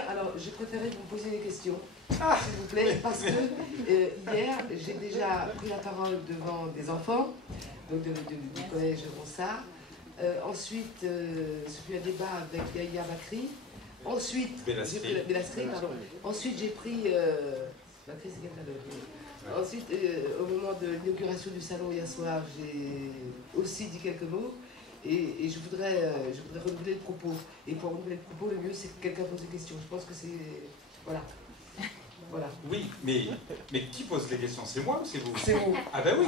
dire, alors j'ai préféré vous poser des questions, s'il vous plaît, parce que hier, j'ai déjà pris la parole devant des enfants, donc du collège Ronsard. Ensuite, ce fut un débat avec Yahya Bakri. Ensuite, Belastri, pardon. Ensuite, j'ai pris... Bakri, c'est quelqu'un d'autre. Ensuite, au moment de l'inauguration du salon hier soir, j'ai aussi dit quelques mots. Et je voudrais renouveler le propos. Et pour renouveler le propos, le mieux, c'est que quelqu'un pose des questions. Je pense que c'est... Voilà. Voilà. Oui, mais qui pose les questions? C'est moi ou c'est vous? C'est vous. Ah ben oui,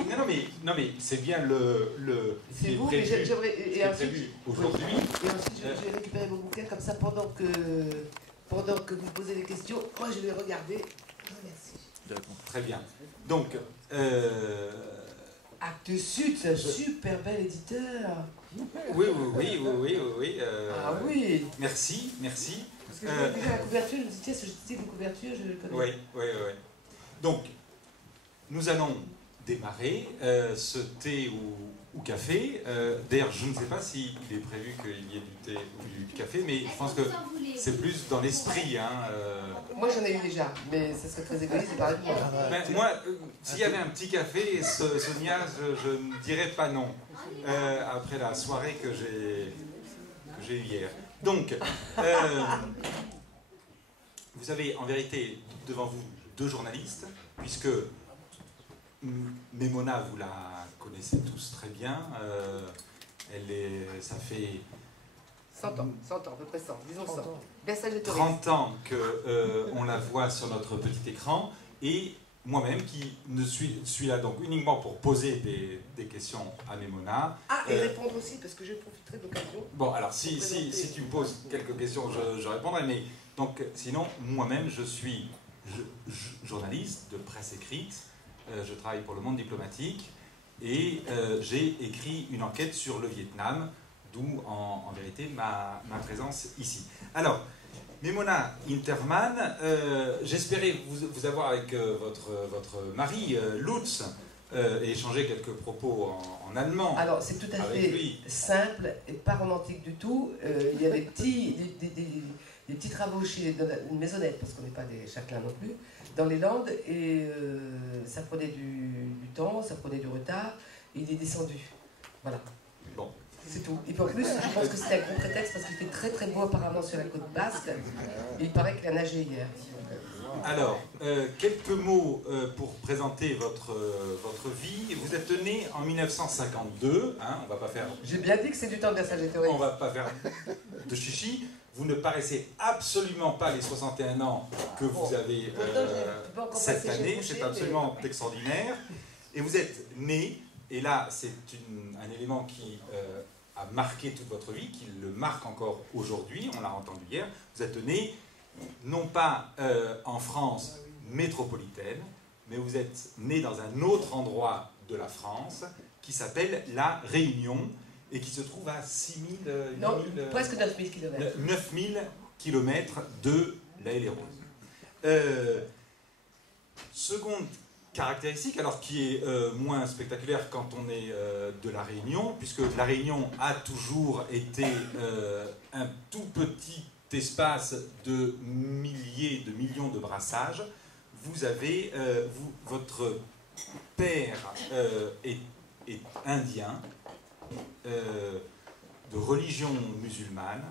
non mais c'est bien le c'est vous, mais j'aimerais... Et ensuite, aujourd'hui... Et ensuite, je vais récupérer vos bouquins, comme ça, pendant que vous posez des questions, moi, je vais regarder. Merci. Très bien. Donc... Actes Sud, c'est un super bel éditeur. Oui. Ah oui. Merci. Parce que j'ai déjà la couverture, je me dis, tiens, ce titre de couverture, je le connais. Oui. Donc, nous allons démarrer ce thé ou café. D'ailleurs, je ne sais pas s'il est prévu qu'il y ait du thé ou du café, mais je pense que c'est plus dans l'esprit. Moi, j'en ai eu déjà, mais ça serait très égoïste, c'est pareil pour moi. Moi, s'il y avait un petit café, Sonia, je ne dirais pas non. Après la soirée que j'ai eue hier. Donc, vous avez en vérité devant vous deux journalistes, puisque Memona, vous la connaissez tous très bien. Ça fait 100 ans, à peu près 100, disons 100. 30 ans qu'on la voit sur notre petit écran, et moi-même qui ne suis là donc uniquement pour poser des questions à Memona. Ah, et répondre aussi, parce que je profiterai de l'occasion. Bon, alors si tu me poses quelques questions, je répondrai, mais donc sinon, moi-même, je suis journaliste de presse écrite, je travaille pour Le Monde diplomatique, et j'ai écrit une enquête sur le Vietnam, d'où en vérité ma présence ici. Alors, Memona Interman, j'espérais vous avoir avec votre mari, Lutz, et échanger quelques propos en allemand. Alors, c'est tout à fait simple et pas romantique du tout. Il y a des petits travaux chez une maisonnette, parce qu'on n'est pas des châtelains non plus, dans les Landes, et ça prenait du temps, ça prenait du retard, et il est descendu. Voilà. Bon. C'est tout. Et puis en plus, je pense que c'était un gros prétexte parce qu'il fait très très beau apparemment sur la côte basque. Et il paraît qu'il a nagé hier. Alors, quelques mots pour présenter votre vie. Vous êtes né en 1952, on va pas faire... J'ai bien dit que c'est du temps de la Sagittaire. On va pas faire de chichi. Vous ne paraissez absolument pas les 61 ans que vous avez cette année. C'est absolument extraordinaire. Et vous êtes né, et là c'est un élément qui a marqué toute votre vie, qui le marque encore aujourd'hui, on l'a entendu hier. Vous êtes né non pas en France métropolitaine, mais vous êtes né dans un autre endroit de la France qui s'appelle La Réunion et qui se trouve à 6000... Non, presque 9000 km. 9000 km de La Haye-les-Roses. Seconde caractéristique, alors qui est moins spectaculaire quand on est de La Réunion, puisque La Réunion a toujours été un tout petit espace de milliers, de millions de brassages. Vous avez, votre père est indien, de religion musulmane,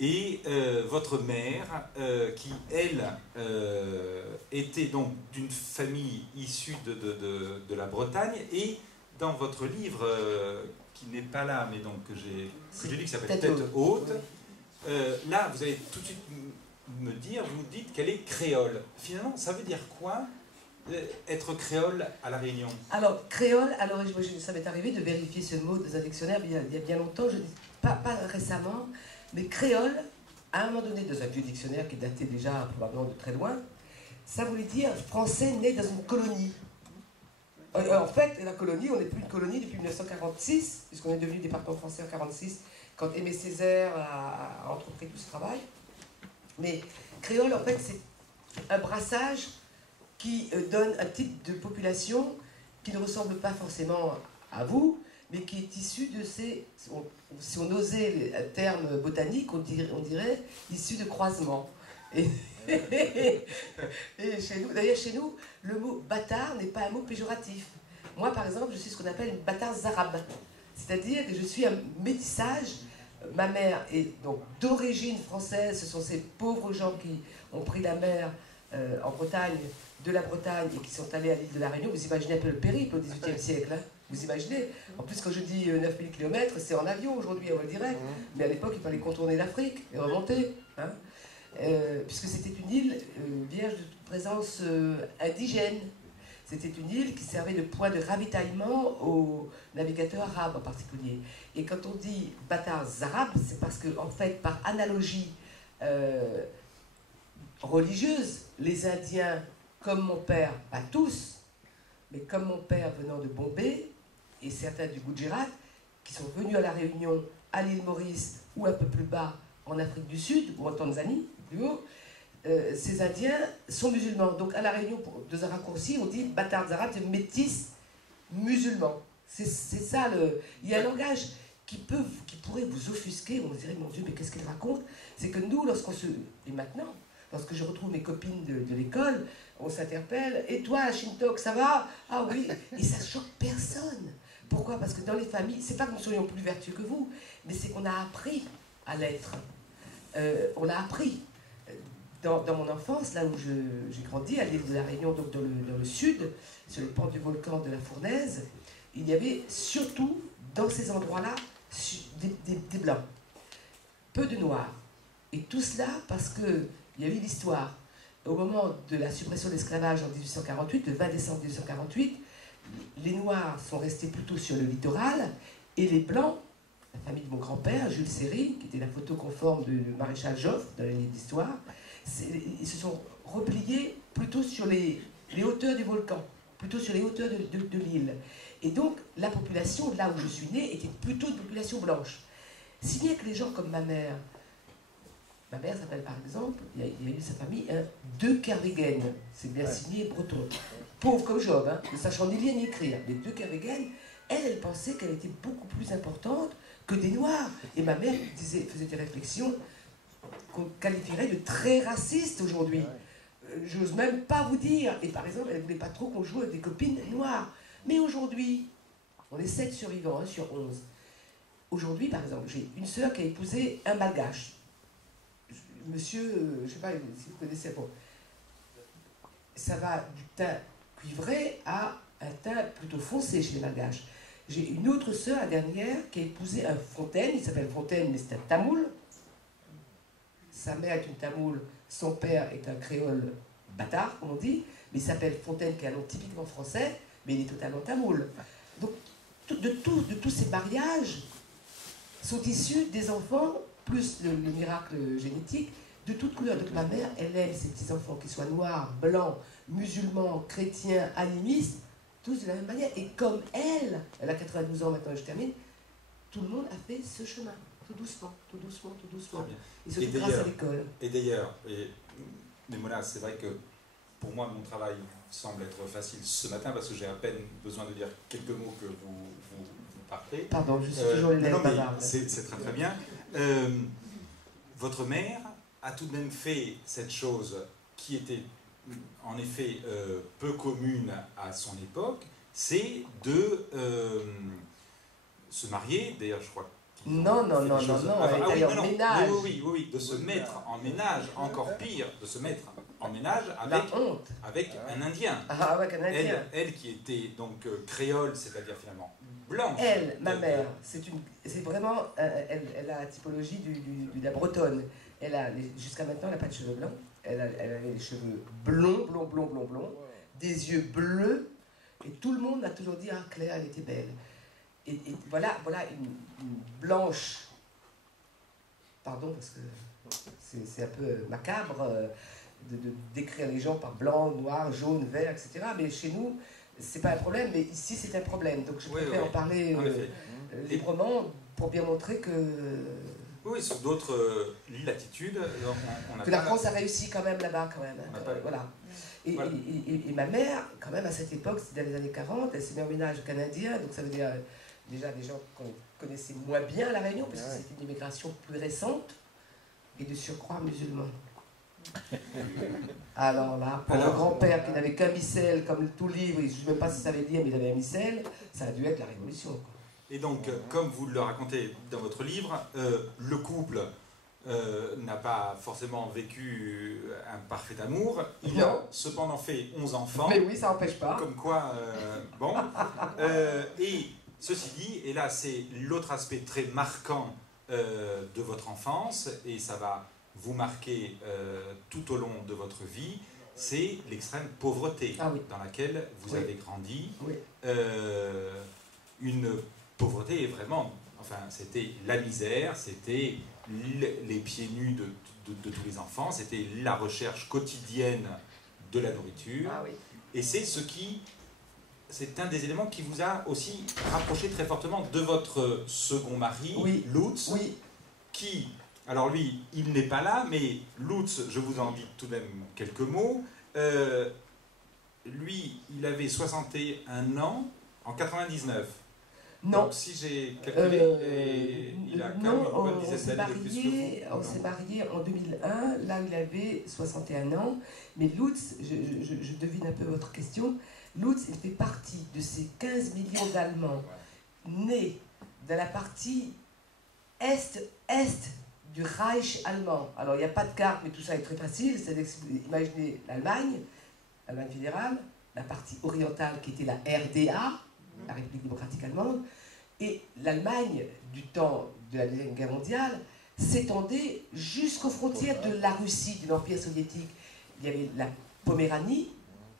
et votre mère, qui elle était donc d'une famille issue de la Bretagne, et dans votre livre, qui n'est pas là, mais donc que j'ai lu, qui s'appelle Tête haute, là vous allez tout de suite me dire, vous dites qu'elle est créole. Finalement, ça veut dire quoi être créole à La Réunion? Alors, créole, à l'origine, ça m'est arrivé de vérifier ce mot dans un dictionnaire il y a bien longtemps, pas récemment, mais créole, à un moment donné, dans un vieux dictionnaire qui datait déjà probablement de très loin, ça voulait dire français né dans une colonie. En fait, la colonie, on n'est plus une colonie depuis 1946, puisqu'on est devenu département français en 1946, quand Aimé Césaire a entrepris tout ce travail. Mais créole, en fait, c'est un brassage qui donne un type de population qui ne ressemble pas forcément à vous, mais qui est issu de ces, si on osait un terme botanique, on dirait issu de croisement. Et, et chez nous, d'ailleurs chez nous, le mot bâtard n'est pas un mot péjoratif. Moi par exemple, je suis ce qu'on appelle une bâtarde arabe. C'est-à-dire que je suis un métissage. Ma mère est donc d'origine française, ce sont ces pauvres gens qui ont pris la mer en Bretagne, de la Bretagne, et qui sont allés à l'île de la Réunion. Vous imaginez un peu le périple au XVIIIe siècle, hein? Vous imaginez? En plus, quand je dis 9000 km, c'est en avion aujourd'hui, à vol direct. Mais à l'époque, il fallait contourner l'Afrique et remonter. Hein? Puisque c'était une île vierge de toute présence indigène. C'était une île qui servait de point de ravitaillement aux navigateurs arabes en particulier. Et quand on dit bâtards arabes, c'est parce que, en fait, par analogie religieuse, les Indiens, comme mon père, pas tous, mais comme mon père venant de Bombay, et certains du Gujarat, qui sont venus à la Réunion, à l'île Maurice, ou un peu plus bas, en Afrique du Sud, ou en Tanzanie, plus haut, ces Indiens sont musulmans. Donc à la Réunion, dans un raccourci, on dit bâtards arabes, c'est métis musulmans. C'est ça le... Il y a un langage qui pourrait vous offusquer, on se dirait, mon Dieu, mais qu'est-ce qu'il raconte? C'est que nous, lorsqu'on se... Et maintenant, lorsque je retrouve mes copines de l'école, on s'interpelle, et toi, Shintok, ça va? Ah oui, et ça choque personne. Pourquoi? Parce que dans les familles, c'est pas que nous soyons plus vertueux que vous, mais c'est qu'on a appris à l'être. On l'a appris. Dans mon enfance, là où j'ai grandi, à l'île de la Réunion, donc dans le sud, sur le pan du volcan de la Fournaise, il y avait surtout, dans ces endroits-là, des blancs. Peu de noirs. Et tout cela parce qu'il y a eu l'histoire. Au moment de la suppression de l'esclavage en 1848, le 20 décembre 1848, les Noirs sont restés plutôt sur le littoral, et les Blancs, la famille de mon grand-père, Jules Séry, qui était la photo conforme du maréchal Joffre dans les livres d'histoire, ils se sont repliés plutôt sur les hauteurs du volcan, plutôt sur les hauteurs de l'île. Et donc, la population, là où je suis née, était plutôt une population blanche. Si bien que les gens comme ma mère s'appelle par exemple, il y a eu sa famille, De Kervegen, c'est bien signé breton. Pauvre comme Job, hein, ne sachant ni lire ni écrire. Mais De Kervegen, elle pensait qu'elle était beaucoup plus importante que des Noirs. Et ma mère faisait des réflexions qu'on qualifierait de très racistes aujourd'hui. J'ose même pas vous dire. Et par exemple, elle ne voulait pas trop qu'on joue avec des copines noires. Mais aujourd'hui, on est 7 survivants, hein, sur 11. Aujourd'hui, par exemple, j'ai une sœur qui a épousé un malgache. Monsieur, je ne sais pas si vous connaissez, bon, ça va du teint cuivré à un teint plutôt foncé chez les malgaches. J'ai une autre sœur, la dernière, qui a épousé un Fontaine, il s'appelle Fontaine, mais c'est un tamoul. Sa mère est une tamoule, son père est un créole bâtard, comme on dit, mais il s'appelle Fontaine, qui est un nom typiquement français, mais il est totalement tamoul. Donc, de tous ces mariages sont issus des enfants, plus le miracle génétique, de toutes couleurs. Donc ma mère, elle aime ses petits-enfants, qu'ils soient noirs, blancs, musulmans, chrétiens, animistes, tous de la même manière. Et comme elle a 92 ans maintenant, je termine, tout le monde a fait ce chemin, tout doucement, tout doucement, tout doucement. Et surtout grâce à l'école. Et d'ailleurs, Mona, c'est vrai que pour moi, mon travail semble être facile ce matin, parce que j'ai à peine besoin de dire quelques mots que vous partez. Pardon, je suis toujours l'élève bavarde. C'est très très bien. Votre mère a tout de même fait cette chose qui était en effet peu commune à son époque, c'est de se marier, d'ailleurs je crois non, elle était en ménage. Oui, de se mettre en ménage, encore pire, de se mettre en ménage avec un Indien. Ah, avec un Indien. Elle qui était donc créole, c'est-à-dire finalement blanche. Elle, ma mère, c'est vraiment, elle a la typologie de la bretonne. Jusqu'à maintenant, elle n'a pas de cheveux blancs. Elle avait les cheveux blonds, des yeux bleus. Et tout le monde a toujours dit, ah, Claire, elle était belle. Et voilà une blanche, pardon, parce que c'est un peu macabre de décrire les gens par blanc, noir, jaune, vert, etc. Mais chez nous, c'est pas un problème, mais ici, c'est un problème. Donc je préfère en parler librement pour bien montrer que... Oui, sur d'autres latitudes, que la France a réussi quand même là-bas, quand même. Voilà. Et ma mère, quand même, à cette époque, c'était dans les années 40, elle s'est mise en ménage au Canadien, donc ça veut dire déjà des gens qu'on connaissait moins bien à La Réunion, parce que c'était une immigration plus récente, et de surcroît musulman. Alors là, pour le grand-père qui n'avait qu'un missel, comme tout livre, je ne sais même pas si ça savait dire, mais il avait un missel, ça a dû être la Révolution, quoi. Et donc, comme vous le racontez dans votre livre, le couple n'a pas forcément vécu un parfait amour. Il a cependant fait 11 enfants. Mais oui, ça n'empêche pas. Comme quoi, bon. Et ceci dit, et là c'est l'autre aspect très marquant de votre enfance, et ça va vous marquer tout au long de votre vie, c'est l'extrême pauvreté dans laquelle vous avez grandi. Oui. Une pauvreté vraiment, enfin c'était la misère, c'était les pieds nus de tous les enfants, c'était la recherche quotidienne de la nourriture. Ah, oui. Et c'est un des éléments qui vous a aussi rapproché très fortement de votre second mari, Lutz, qui, alors lui, il n'est pas là, mais Lutz, je vous en dis tout de même quelques mots, lui, il avait 61 ans en 99. Non. Donc si j'ai calculé, il a quand même une bonne dizaine d'années de plus que vous. On s'est mariés en 2001, là il avait 61 ans, mais Lutz, je devine un peu votre question, Lutz, il fait partie de ces 15 millions d'Allemands nés dans la partie est du Reich allemand. Alors il n'y a pas de carte, mais tout ça est très facile, c'est d'imaginer l'Allemagne fédérale, la partie orientale qui était la RDA, la République démocratique allemande, et l'Allemagne du temps de la Deuxième Guerre mondiale s'étendait jusqu'aux frontières de la Russie, de l'Empire soviétique. Il y avait la Poméranie,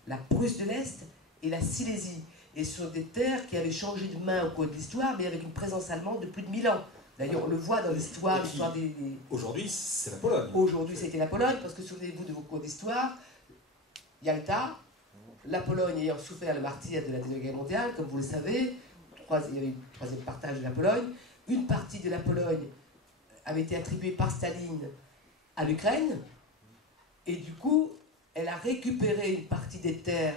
la Prusse de l'Est et la Silésie. Et ce sont des terres qui avaient changé de main au cours de l'histoire, mais avec une présence allemande de plus de 1000 ans. D'ailleurs, on le voit dans l'histoire des... Aujourd'hui, c'est la Pologne. Aujourd'hui, c'était la Pologne, parce que souvenez-vous de vos cours d'histoire, Yalta, la Pologne ayant souffert le martyre de la Deuxième Guerre mondiale, comme vous le savez, il y avait eu le troisième partage de la Pologne. Une partie de la Pologne avait été attribuée par Staline à l'Ukraine, et du coup, elle a récupéré une partie des terres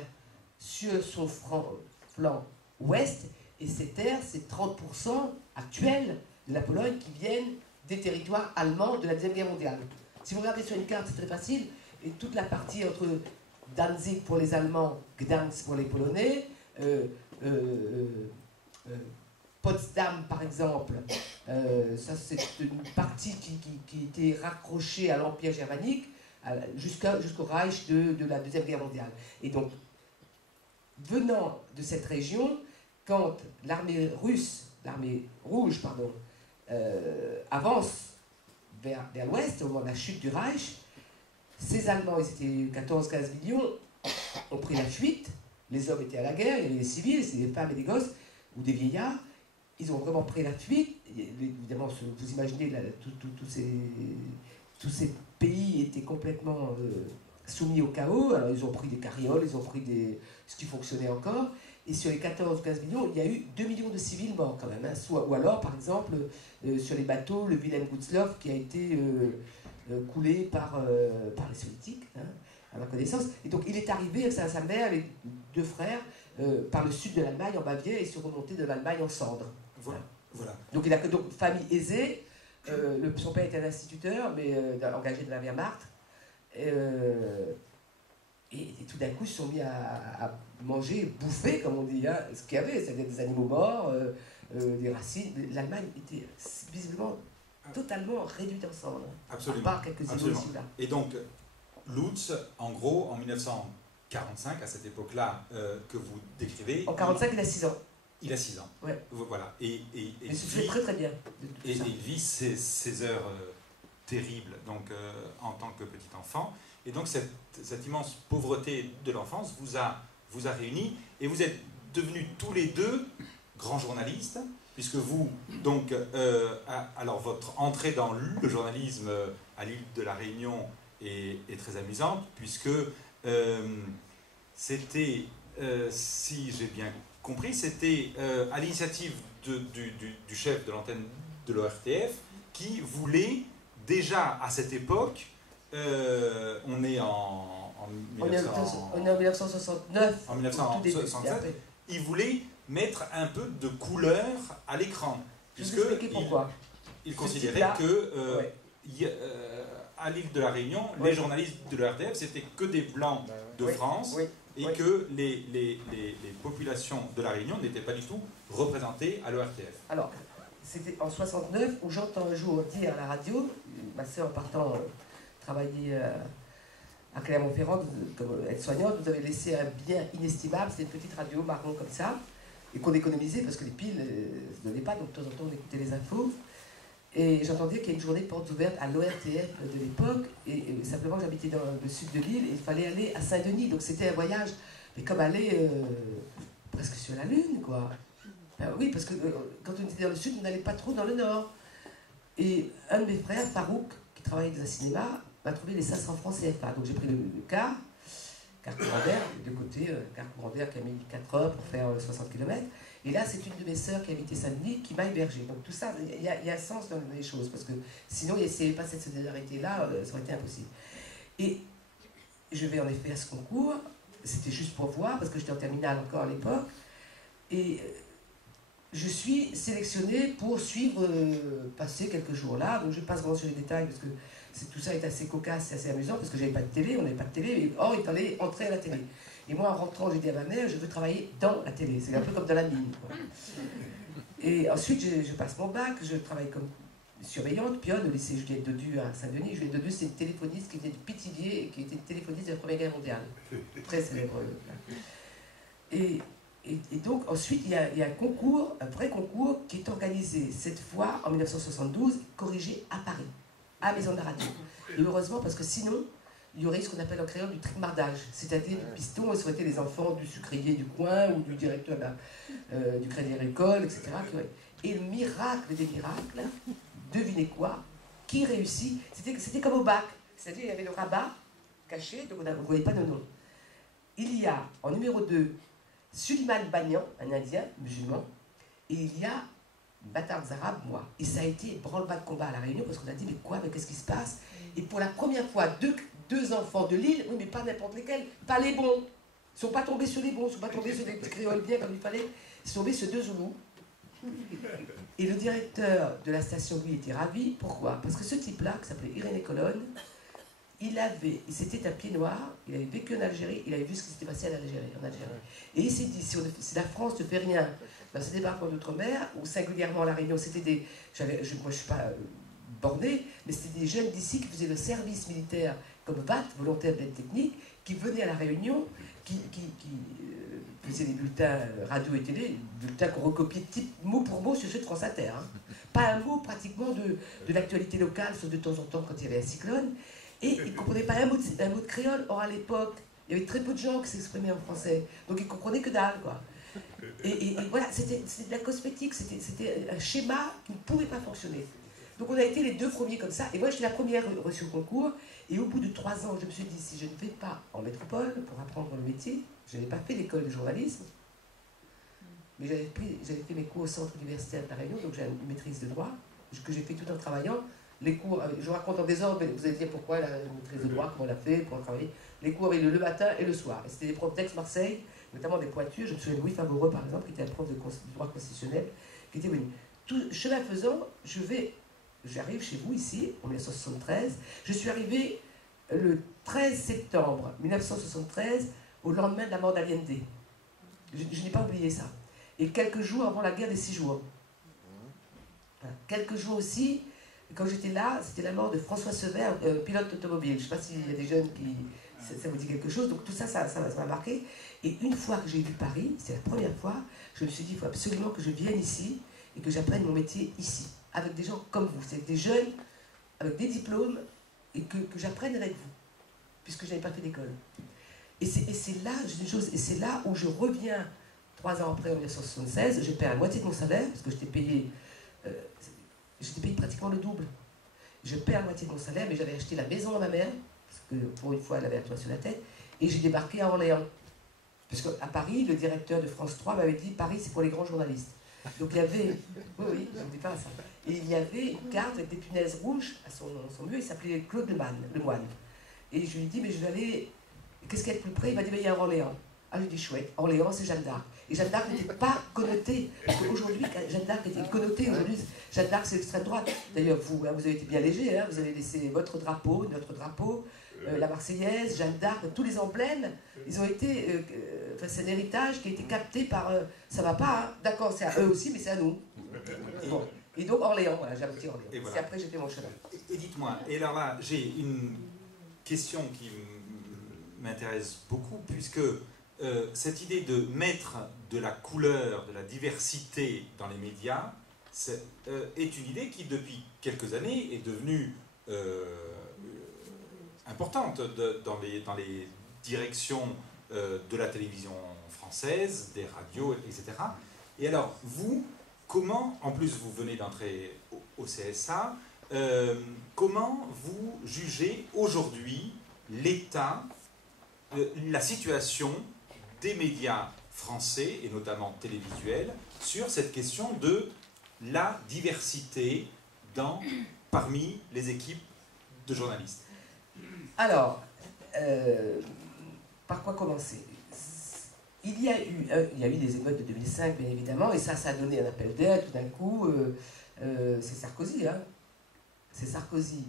sur son flanc ouest, et ces terres, c'est 30% actuels de la Pologne qui viennent des territoires allemands de la Deuxième Guerre mondiale. Si vous regardez sur une carte, c'est très facile, et toute la partie entre Danzig pour les Allemands, Gdansk pour les Polonais, Potsdam par exemple, ça c'est une partie qui était raccrochée à l'Empire germanique jusqu'au Reich de la Deuxième Guerre mondiale. Et donc, venant de cette région, quand l'armée rouge, avance vers l'ouest, au moment de la chute du Reich, ces Allemands, ils étaient 14-15 millions, ont pris la fuite. Les hommes étaient à la guerre, il y avait des civils, c'était des femmes et des gosses, ou des vieillards. Ils ont vraiment pris la fuite. Évidemment, vous imaginez, tous ces pays étaient complètement soumis au chaos. Alors, ils ont pris des carrioles, ils ont pris ce qui fonctionnait encore. Et sur les 14-15 millions, il y a eu 2 millions de civils morts quand même. Hein. Ou alors, par exemple, sur les bateaux, le Wilhelm Gustloff qui a été coulé par les soviétiques, hein, à ma connaissance. Et donc il est arrivé avec sa mère, avec 2 frères, par le sud de l'Allemagne, en Bavière, et ils sont remontés de l'Allemagne en cendres. Voilà. Donc il a donc famille aisée. Son père était un instituteur, mais engagé de la Wehrmacht. Et tout d'un coup, ils se sont mis à manger, bouffer, comme on dit, hein, ce qu'il y avait, c'est-à-dire des animaux morts, des racines. L'Allemagne était visiblement totalement réduite en cendres. Absolument. À part quelques îlots ici là. Et donc, Lutz, en gros, en 1945, à cette époque-là que vous décrivez... En 1945, il a 6 ans. Il a 6 ans. Ouais. Voilà. Mais ça se fait très très bien. Et il vit ces heures terribles donc, en tant que petit enfant. Et donc cette immense pauvreté de l'enfance vous a réunis. Et vous êtes devenus tous les deux grands journalistes, puisque vous, donc, alors votre entrée dans le journalisme à l'île de la Réunion est très amusante, puisque c'était, si j'ai bien compris, c'était à l'initiative du chef de l'antenne de l'ORTF qui voulait déjà à cette époque, on est en 1969. En 1967, il voulait mettre un peu de couleur à l'écran. Puisque pourquoi il considérait que à l'île de la Réunion, les journalistes de l'ORTF, c'était que des blancs de France, et que les populations de la Réunion n'étaient pas du tout représentées à l'ORTF. Alors, c'était en 69 où j'entends un jour dire à la radio, ma soeur partant travailler à Clermont-Ferrand comme aide-soignante, nous avait laissé un bien inestimable, c'était une petite radio marron comme ça, et qu'on économisait parce que les piles ne se donnaient pas, donc de temps en temps on écoutait les infos. Et j'entendais qu'il y a une journée de portes ouvertes à l'ORTF de l'époque, et simplement j'habitais dans le sud de l'île, et il fallait aller à Saint-Denis, donc c'était un voyage, mais comme aller presque sur la Lune, quoi. Ben oui, parce que quand on était dans le sud, on n'allait pas trop dans le nord. Et un de mes frères, Farouk, qui travaillait dans un cinéma, m'a trouvé les 500 francs CFA. Donc j'ai pris le car commandaire, de côté, car commandaire qui a mis 4 heures pour faire 60 km. Et là, c'est une de mes sœurs qui habitait Saint-Denis qui m'a hébergée. Donc tout ça, il y a un sens dans les choses, parce que sinon, il n'y avait pas cette solidarité-là, ça aurait été impossible. Et je vais en effet à ce concours, c'était juste pour voir, parce que j'étais en terminale encore à l'époque, et je suis sélectionnée pour suivre, passer quelques jours là. Donc je passe vraiment sur les détails, parce que tout ça est assez cocasse, c'est assez amusant, parce que j'avais pas de télé, on n'avait pas de télé, et or il fallait entrer à la télé. Et moi, en rentrant, j'ai dit à ma mère, je veux travailler dans la télé. C'est un peu comme dans la mine, quoi. Et ensuite, je passe mon bac, je travaille comme surveillante, pionne au lycée Juliette Dodu à Saint-Denis. Juliette Dodu, c'est une téléphoniste qui était de Pithiviers et qui était une téléphoniste de la Première Guerre mondiale. Très célèbre. Et donc, ensuite, il y a un concours, un vrai concours, qui est organisé, cette fois, en 1972, corrigé à Paris, à Maison de la Radio. Et heureusement, parce que sinon, il y aurait ce qu'on appelle en créole du tricmardage, c'est-à-dire du piston, et ça aurait été les enfants du sucrier du coin ou du directeur du Crédit Agricole, etc. Et le miracle des miracles, devinez quoi, qui réussit, c'était comme au bac, c'est-à-dire il y avait le rabat caché, donc on ne voyait pas nos noms. Il y a en numéro 2 Suleiman Bagnan, un Indien musulman, et il y a Bâtards arabes, moi. Et ça a été branle-bas de combat à La Réunion, parce qu'on a dit, mais quoi, mais qu'est-ce qui se passe? Et pour la première fois, deux enfants de l'île, oui, mais pas n'importe lesquels, pas les bons. Ils ne sont pas tombés sur les bons, ils ne sont pas tombés sur des petits créoles bien comme il fallait. Ils sont tombés sur 2 Zoulous. Et le directeur de la station, lui, était ravi. Pourquoi? Parce que ce type-là, qui s'appelait Irénée Colonne, c'était un pied noir, il avait vécu en Algérie, il avait vu ce qui s'était passé en Algérie. Et il s'est dit, si la France ne fait rien dans ce débarquement d'outre-mer, ou singulièrement à La Réunion, c'était des... moi, je ne suis pas borné, mais c'était des jeunes d'ici qui faisaient le service militaire comme VAT, volontaire d'aide technique, qui venaient à La Réunion, qui faisaient des bulletins radio et télé, bulletins qu'on recopiait mot pour mot sur ceux de France Inter. Hein. Pas un mot pratiquement de l'actualité locale, sauf de temps en temps quand il y avait un cyclone. Et ils ne comprenaient pas un mot de créole. Or, à l'époque, il y avait très peu de gens qui s'exprimaient en français. Donc, ils ne comprenaient que dalle, quoi. Et voilà, c'était de la cosmétique, c'était un schéma qui ne pouvait pas fonctionner. Donc, on a été les 2 premiers comme ça. Et moi, j'étais la première reçue au concours. Et au bout de 3 ans, je me suis dit, si je ne vais pas en métropole pour apprendre le métier, je n'ai pas fait l'école de journalisme, mais j'avais fait mes cours au centre universitaire de La Réunion, donc j'ai une maîtrise de droit, que j'ai fait tout en travaillant. Les cours, je vous raconte en désordre, mais vous allez dire pourquoi la maîtrise de droit, comment on l'a fait pour travailler. Les cours avaient le matin et le soir. Et c'était des profs d'Aix-Marseille, notamment des pointures. Je me souviens de Louis Favoreux, par exemple, qui était un prof de droit constitutionnel, qui était venu. Tout chemin faisant, j'arrive chez vous ici, en 1973. Je suis arrivé le 13 septembre 1973, au lendemain de la mort d'Allende. Je n'ai pas oublié ça. Et quelques jours avant la guerre des 6 jours. Voilà. Quelques jours aussi, quand j'étais là, c'était la mort de François Sever, pilote automobile. Je ne sais pas s'il y a des jeunes qui... Ça vous dit quelque chose. Donc tout ça, ça m'a marqué. Et une fois que j'ai vu Paris, c'est la première fois, je me suis dit, il faut absolument que je vienne ici et que j'apprenne mon métier ici, avec des gens comme vous. C'est des jeunes, avec des diplômes, et que j'apprenne avec vous, puisque je n'avais pas fait d'école. Et c'est là, une chose, et c'est là où je reviens 3 ans après, en 1976, je perds la moitié de mon salaire, parce que j'étais payé pratiquement le double. Je perds la moitié de mon salaire, mais j'avais acheté la maison à ma mère, parce que pour une fois, elle avait un toit sur la tête, et j'ai débarqué à Orléans. Parce qu'à Paris, le directeur de France 3 m'avait dit, Paris, c'est pour les grands journalistes. Donc il y avait, oui, je ne dis pas ça. Et il y avait une carte avec des punaises rouges à son mur, il s'appelait Claude Le Moine. Et je lui ai dit, mais je vais aller, qu'est-ce qu'il y a de plus près? Il m'a dit, mais il y a Orléans. Ah, je dis chouette, Orléans, c'est Jeanne d'Arc. Et Jeanne d'Arc n'était pas connotée. Parce qu'aujourd'hui, Jeanne d'Arc était connotée. Aujourd'hui, Jeanne d'Arc, c'est l'extrême droite. D'ailleurs, vous avez été bien léger, hein, vous avez laissé votre drapeau, notre drapeau, la Marseillaise, Jeanne d'Arc, tous les emblèmes, ils ont été. C'est un héritage qui a été capté par. Ça va pas, hein, d'accord, c'est à eux aussi, mais c'est à nous. Bon. Et donc Orléans, voilà, j'ai abouti Orléans. Voilà. C'est après j'ai fait mon chemin. Et dites-moi, et alors là, j'ai une question qui m'intéresse beaucoup, puisque cette idée de mettre de la couleur, de la diversité dans les médias, est une idée qui, depuis quelques années, est devenue importante dans les directions de la télévision française, des radios, etc. Et alors, vous, comment, en plus vous venez d'entrer au CSA, comment vous jugez aujourd'hui l'état, la situation des médias français, et notamment télévisuels, sur cette question de la diversité parmi les équipes de journalistes? Alors, par quoi commencer? Il y a eu des émeutes de 2005, bien évidemment, et ça a donné un appel d'air, tout d'un coup, c'est Sarkozy, hein. C'est Sarkozy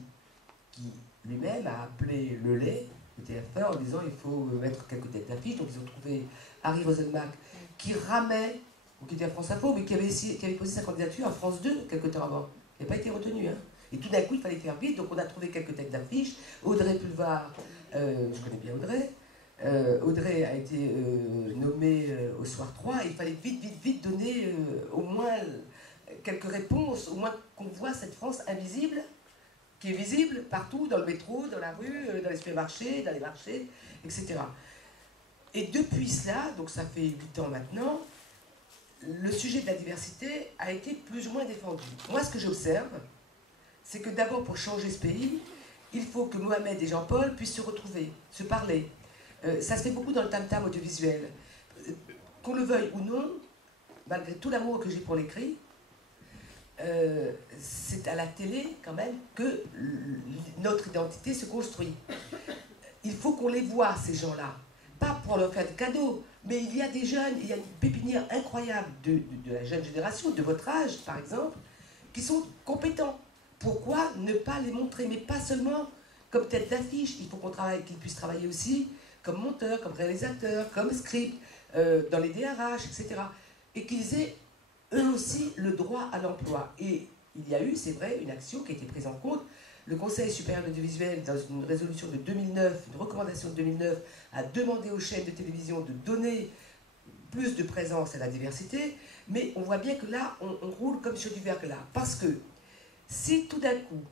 qui lui-même a appelé le lait, le TF1, en disant il faut mettre quelques têtes d'affiche. Donc ils ont trouvé Harry Rosenbach, qui ramait, ou qui était à France Info, mais qui avait posé sa candidature à France 2 quelques temps avant. Il n'a pas été retenu, hein. Et tout d'un coup, il fallait faire vite, donc on a trouvé quelques têtes d'affiche. Audrey Pulvar, je connais bien Audrey. Audrey a été nommée au soir 3. Il fallait vite donner au moins quelques réponses, au moins qu'on voit cette France invisible, qui est visible partout, dans le métro, dans la rue, dans les supermarchés, dans les marchés, etc. Et depuis cela, donc ça fait 8 ans maintenant, le sujet de la diversité a été plus ou moins défendu. Moi, ce que j'observe, c'est que d'abord, pour changer ce pays, il faut que Mohamed et Jean-Paul puissent se retrouver, se parler. Ça se fait beaucoup dans le tam-tam audiovisuel. Qu'on le veuille ou non, malgré tout l'amour que j'ai pour l'écrit, c'est à la télé, quand même, que notre identité se construit. Il faut qu'on les voie, ces gens-là. Pas pour leur faire des cadeaux, mais il y a des jeunes, il y a une pépinière incroyable de la jeune génération, de votre âge, par exemple, qui sont compétents. Pourquoi ne pas les montrer? Mais pas seulement comme tête d'affiche. Il faut qu'ils puissent travailler aussi comme monteur, comme réalisateur, comme script, dans les DRH, etc. Et qu'ils aient eux aussi le droit à l'emploi. Et il y a eu, c'est vrai, une action qui a été prise en compte. Le Conseil supérieur de l'audiovisuel, dans une résolution de 2009, une recommandation de 2009, a demandé aux chaînes de télévision de donner plus de présence à la diversité. Mais on voit bien que là, on roule comme sur du verglas. Parce que si tout d'un coup,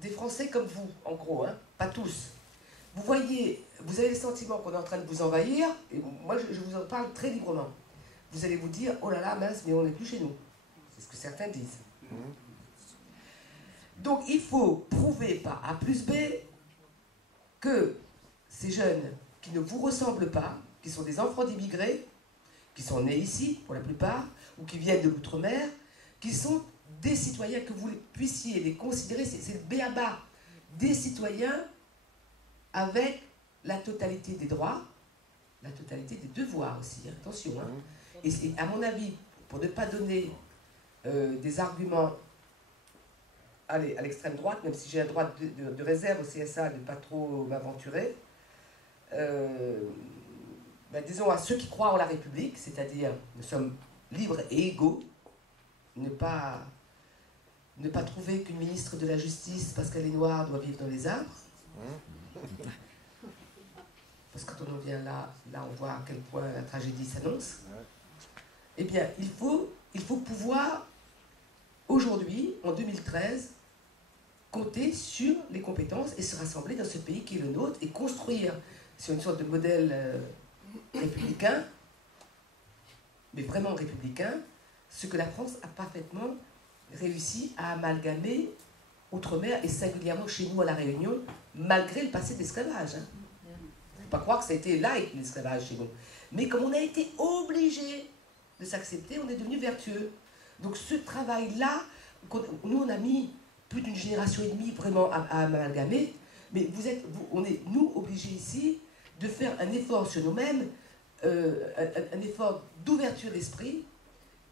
des Français comme vous, en gros, hein, pas tous, vous voyez, vous avez le sentiment qu'on est en train de vous envahir, et moi je vous en parle très librement, vous allez vous dire, oh là là, mince, mais on n'est plus chez nous. C'est ce que certains disent. Donc il faut prouver par A plus B que ces jeunes qui ne vous ressemblent pas, qui sont des enfants d'immigrés, qui sont nés ici pour la plupart, ou qui viennent de l'outre-mer, qui sont des citoyens, que vous puissiez les considérer, c'est le b.a.-ba, des citoyens avec la totalité des droits, la totalité des devoirs aussi, hein, attention. Hein. Et à mon avis, pour ne pas donner des arguments à l'extrême droite, même si j'ai un droit de réserve au CSA de ne pas trop m'aventurer, disons à ceux qui croient en la République, c'est-à-dire nous sommes libres et égaux, ne pas trouver qu'une ministre de la Justice, parce qu'elle est noire, doit vivre dans les arbres. Parce que quand on vient là, on voit à quel point la tragédie s'annonce. Eh bien, il faut pouvoir, aujourd'hui, en 2013, compter sur les compétences et se rassembler dans ce pays qui est le nôtre et construire sur une sorte de modèle républicain, mais vraiment républicain, ce que la France a parfaitement réussi à amalgamer outre-mer et singulièrement chez nous à La Réunion, malgré le passé d'esclavage. Hein. Il ne faut pas croire que ça a été light l'esclavage chez nous. Mais comme on a été obligé de s'accepter, on est devenu vertueux. Donc ce travail-là, nous on a mis plus d'une génération et demie vraiment à amalgamer, mais on est nous obligés ici de faire un effort sur nous-mêmes, un effort d'ouverture d'esprit,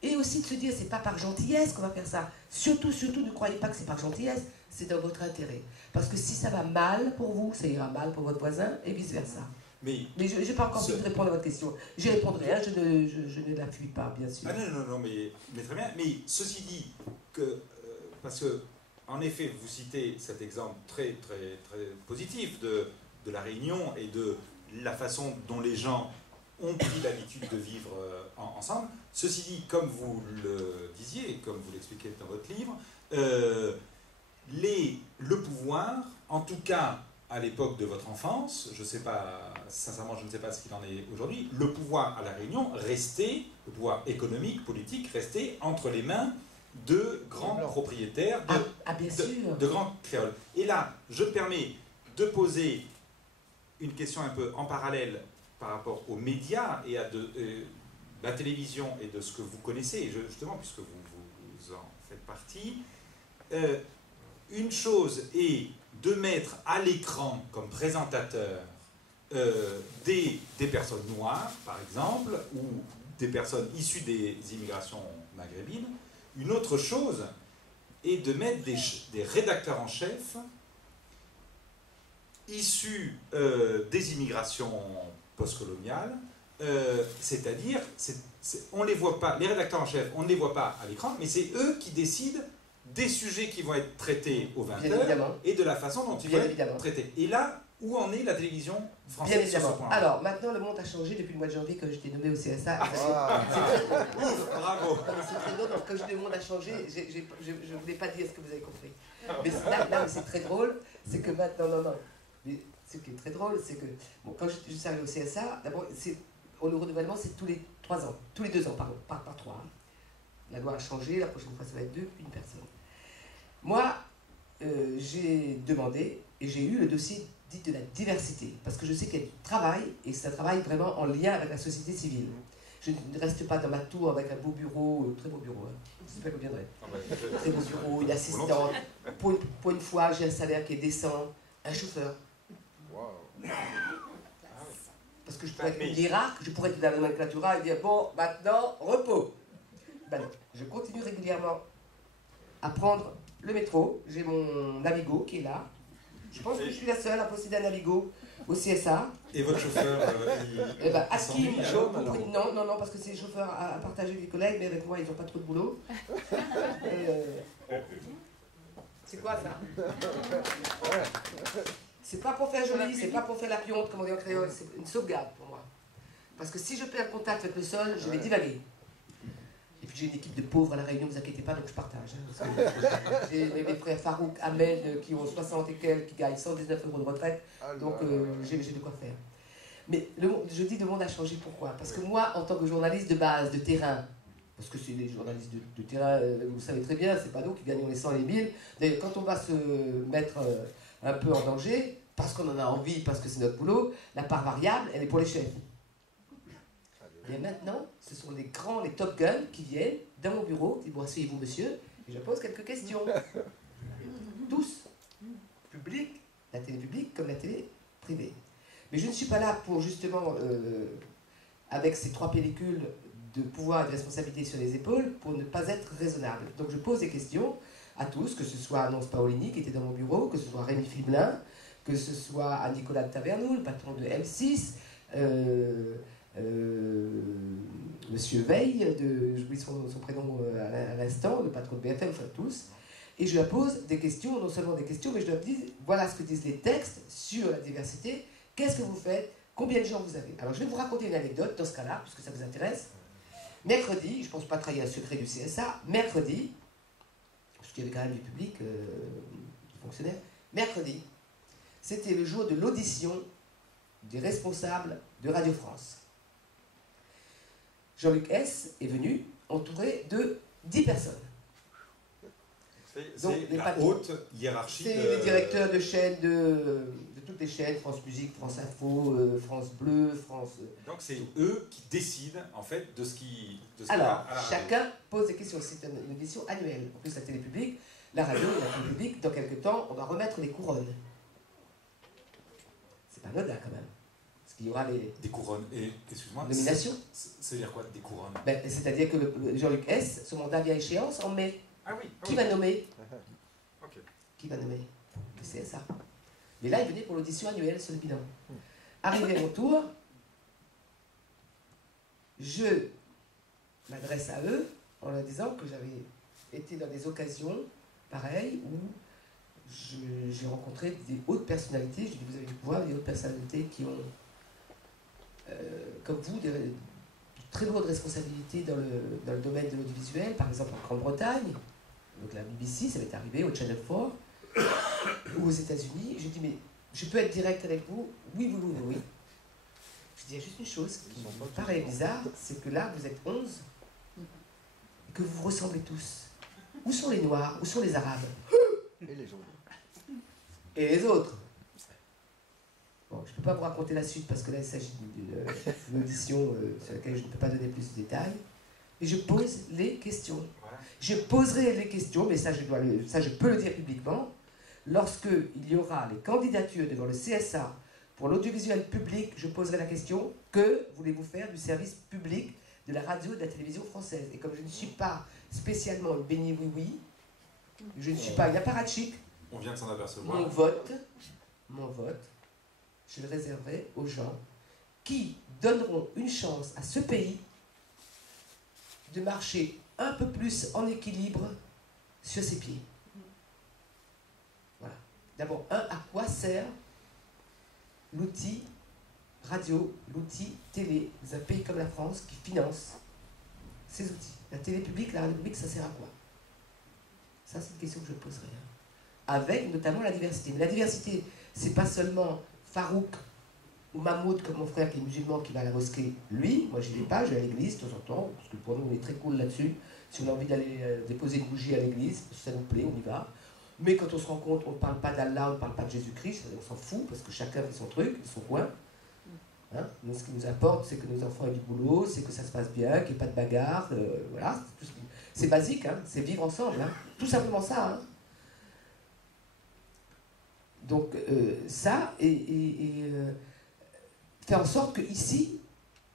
et aussi de se dire, c'est pas par gentillesse qu'on va faire ça. Surtout, surtout, ne croyez pas que c'est par gentillesse, c'est dans votre intérêt. Parce que si ça va mal pour vous, ça ira mal pour votre voisin, et vice-versa. Mais je n'ai pas encore pu répondre à votre question. J'y répondrai, hein, je ne la fuis pas, bien sûr. Ah non, mais très bien. Mais ceci dit, parce que, en effet, vous citez cet exemple très, très, très positif de la Réunion et de la façon dont les gens ont pris l'habitude de vivre ensemble. Ceci dit, comme vous le disiez, comme vous l'expliquez dans votre livre, le pouvoir, en tout cas à l'époque de votre enfance, je ne sais pas, sincèrement je ne sais pas ce qu'il en est aujourd'hui, le pouvoir à La Réunion restait, le pouvoir économique, politique, restait entre les mains de grands propriétaires, de grands créoles. Et là, je me permets de poser une question un peu en parallèle par rapport aux médias et à la télévision et de ce que vous connaissez, justement, puisque vous en faites partie. Une chose est de mettre à l'écran comme présentateur des personnes noires, par exemple, ou des personnes issues des immigrations maghrébines. Une autre chose est de mettre des rédacteurs en chef issus des immigrations postcoloniales, c'est-à-dire, on les voit pas, les rédacteurs en chef, on ne les voit pas à l'écran, mais c'est eux qui décident des sujets qui vont être traités aux 20h et de la façon dont ils vont être traités. Et là, où en est la télévision française? Bien évidemment. Alors, maintenant, le monde a changé depuis le mois de janvier quand j'étais nommé au CSA. Bravo. C'est très drôle, donc quand je dis le monde a changé, je ne voulais pas dire ce que vous avez compris. Mais là où c'est très drôle, c'est que maintenant, non. Mais ce qui est très drôle, c'est que bon, quand je suis arrivé au CSA, d'abord, le renouvellement, c'est tous les 3 ans. Tous les 2 ans, pardon, pas 3. Hein. La loi a changé, la prochaine fois, ça va être 2, une personne. Moi, j'ai demandé, et j'ai eu le dossier dit de la diversité, parce que je sais qu'il y a du travail, et c'est un travail vraiment en lien avec la société civile. Je ne reste pas dans ma tour avec un beau bureau, très beau bureau, hein. J'espère que vous viendrez. Très beau bureau, une assistante. Pour une fois, j'ai un salaire qui est décent, un chauffeur. Parce que je pourrais être une hiérarque, je pourrais être dans la nomenclatura et dire bon, maintenant, repos. Ben non, je continue régulièrement à prendre le métro. J'ai mon Navigo qui est là. Je pense que je suis la seule à posséder un Navigo au CSA. Et votre chauffeur Hakim, non, parce que c'est les chauffeurs à partager avec les collègues, mais avec moi, ils n'ont pas trop de boulot. C'est quoi ça? C'est pas pour faire joli, c'est pas pour faire la pionte, comme on dit en créole, c'est une sauvegarde pour moi. Parce que si je perds le contact avec le sol, je vais divaguer. Et puis j'ai une équipe de pauvres à La Réunion, ne vous inquiétez pas, donc je partage. Hein, j'ai mes frères Farouk, Ahmed, qui ont 60 et quelques, qui gagnent 119 € de retraite, donc j'ai de quoi faire. Mais je dis le monde a changé, pourquoi? Parce que moi, en tant que journaliste de base, de terrain, parce que c'est les journalistes de terrain, vous savez très bien, c'est pas nous qui gagnons les 100 et les 1000. D'ailleurs, quand on va se mettre un peu en danger, parce qu'on en a envie, parce que c'est notre boulot, la part variable, elle est pour les chefs. Et maintenant, ce sont les grands, les top guns qui viennent dans mon bureau, qui disent bon, asseyez-vous monsieur, et je pose quelques questions. Tous, public, la télé publique comme la télé privée. Mais je ne suis pas là pour justement, avec ces 3 pellicules de pouvoir et de responsabilité sur les épaules, pour ne pas être raisonnable. Donc je pose des questions à tous, que ce soit à Nonce Paolini qui était dans mon bureau, que ce soit à Rémi Fiblin, que ce soit à Nicolas de Tavernou, le patron de M6, Monsieur Veil, j'oublie son prénom à l'instant, le patron de BFM, enfin tous, et je leur pose des questions, non seulement des questions, mais je leur dis, voilà ce que disent les textes sur la diversité, qu'est-ce que vous faites, combien de gens vous avez. Alors je vais vous raconter une anecdote dans ce cas-là, puisque ça vous intéresse. Mercredi, je ne pense pas trahir un secret du CSA, mercredi, parce qu'il y avait quand même du public, des fonctionnaires, mercredi, c'était le jour de l'audition des responsables de Radio France. Jean-Luc S. est venu entouré de 10 personnes. C'est la haute hiérarchie. C'est les directeurs de chaînes, de toutes les chaînes, France Musique, France Info, France Bleu, France... Donc c'est eux qui décident en fait de ce qui... Alors, chacun pose des questions. C'est une édition annuelle. En plus, la télé publique, la radio et la télé publique, dans quelques temps, on doit remettre les couronnes. C'est pas anodin quand même. Ce Il y aura des couronnes. Et, excuse-moi, nominations. Ça veut dire quoi, des couronnes? C'est-à-dire que Jean-Luc Hess, son mandat vient à échéance en mai. Ah oui. Qui va nommer? Okay. Qui va nommer le CSA? Mais là, il venait pour l'audition annuelle sur le bilan. Arrivé à mon tour, je m'adresse à eux en leur disant que j'avais été dans des occasions pareilles où j'ai rencontré des hautes personnalités. Je dis, vous avez du pouvoir, des hautes personnalités qui ont, comme vous, de très lourdes responsabilités dans le domaine de l'audiovisuel, par exemple en Grande-Bretagne, donc la BBC, ça m'est arrivé, au Channel 4, ou aux États-Unis. J'ai dit, mais je peux être direct avec vous? Oui. Je dis, il y a juste une chose qui me paraît bizarre, c'est que là, vous êtes 11, et que vous vous ressemblez tous. Où sont les Noirs? Où sont les Arabes? Et les autres. Et les autres. Bon, je ne peux pas vous raconter la suite parce que là, il s'agit d'une audition sur laquelle je ne peux pas donner plus de détails. Mais je pose les questions. Je poserai les questions, mais ça, je peux le dire publiquement, lorsqu'il y aura les candidatures devant le CSA pour l'audiovisuel public, je poserai la question, que voulez-vous faire du service public de la radio et de la télévision française? Et comme je ne suis pas spécialement une béni oui-oui, je ne suis pas une apparatchik. On vient de s'en apercevoir. Mon vote, je le réserverai aux gens qui donneront une chance à ce pays de marcher un peu plus en équilibre sur ses pieds. Voilà. D'abord, à quoi sert l'outil radio, l'outil télé dans un pays comme la France qui finance ces outils? La télé publique, la radio publique, ça sert à quoi? Ça, c'est une question que je poserai. Avec notamment la diversité. Mais la diversité, c'est pas seulement Farouk ou Mahmoud, comme mon frère qui est musulman, qui va à la mosquée. Lui, moi je ne vais pas, je vais à l'église de temps en temps, parce que pour nous on est très cool là-dessus. Si on a envie d'aller déposer une bougie à l'église, ça nous plaît, on y va. Mais quand on se rend compte, on ne parle pas d'Allah, on ne parle pas de Jésus-Christ, on s'en fout, parce que chacun fait son truc, son coin. Hein? Nous, ce qui nous importe, c'est que nos enfants aient du boulot, c'est que ça se passe bien, qu'il n'y ait pas de bagarre, voilà. C'est basique, hein? C'est vivre ensemble, hein? Tout simplement ça. Hein? Donc ça, faire en sorte qu'ici,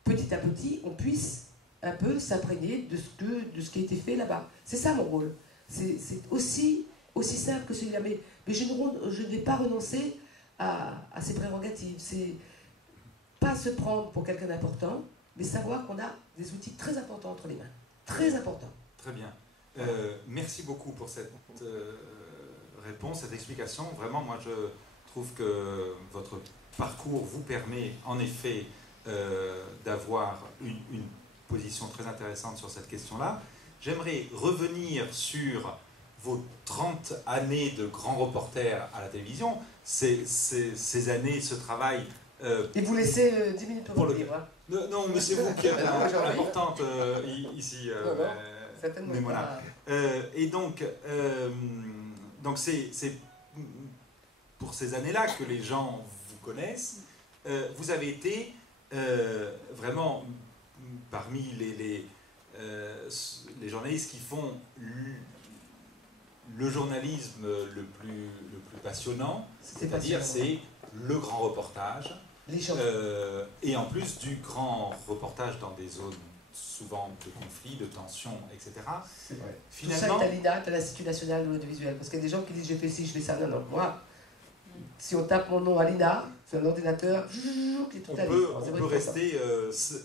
petit à petit, on puisse un peu s'imprégner de ce qui a été fait là-bas. C'est ça mon rôle. C'est aussi simple que celui-là. Mais je ne vais pas renoncer à ces prérogatives. C'est pas se prendre pour quelqu'un d'important, mais savoir qu'on a des outils très importants entre les mains. Très importants. Très bien. Merci beaucoup pour cette réponse, cette explication. Vraiment, moi, je trouve que votre parcours vous permet, en effet, d'avoir une position très intéressante sur cette question-là. J'aimerais revenir sur vos 30 années de grand reporter à la télévision, ces années, ce travail... Et vous laissez 10 minutes pour le livre. Hein. Non, mais c'est vous qui êtes importante ici. Certainement. Voilà. Et donc c'est pour ces années-là que les gens vous connaissent. Vous avez été vraiment parmi les journalistes qui font le journalisme le plus passionnant, c'est-à-dire c'est le grand reportage, et en plus du grand reportage dans des zones souvent de conflits, de tensions, etc. C'est vrai. Finalement, tout ça est à l'INA, à l'Institut National de l'Audiovisuel, parce qu'il y a des gens qui disent je fais ci, je fais ça. Non, moi, si on tape mon nom à l'INA, c'est un ordinateur, qui est tout on peut rester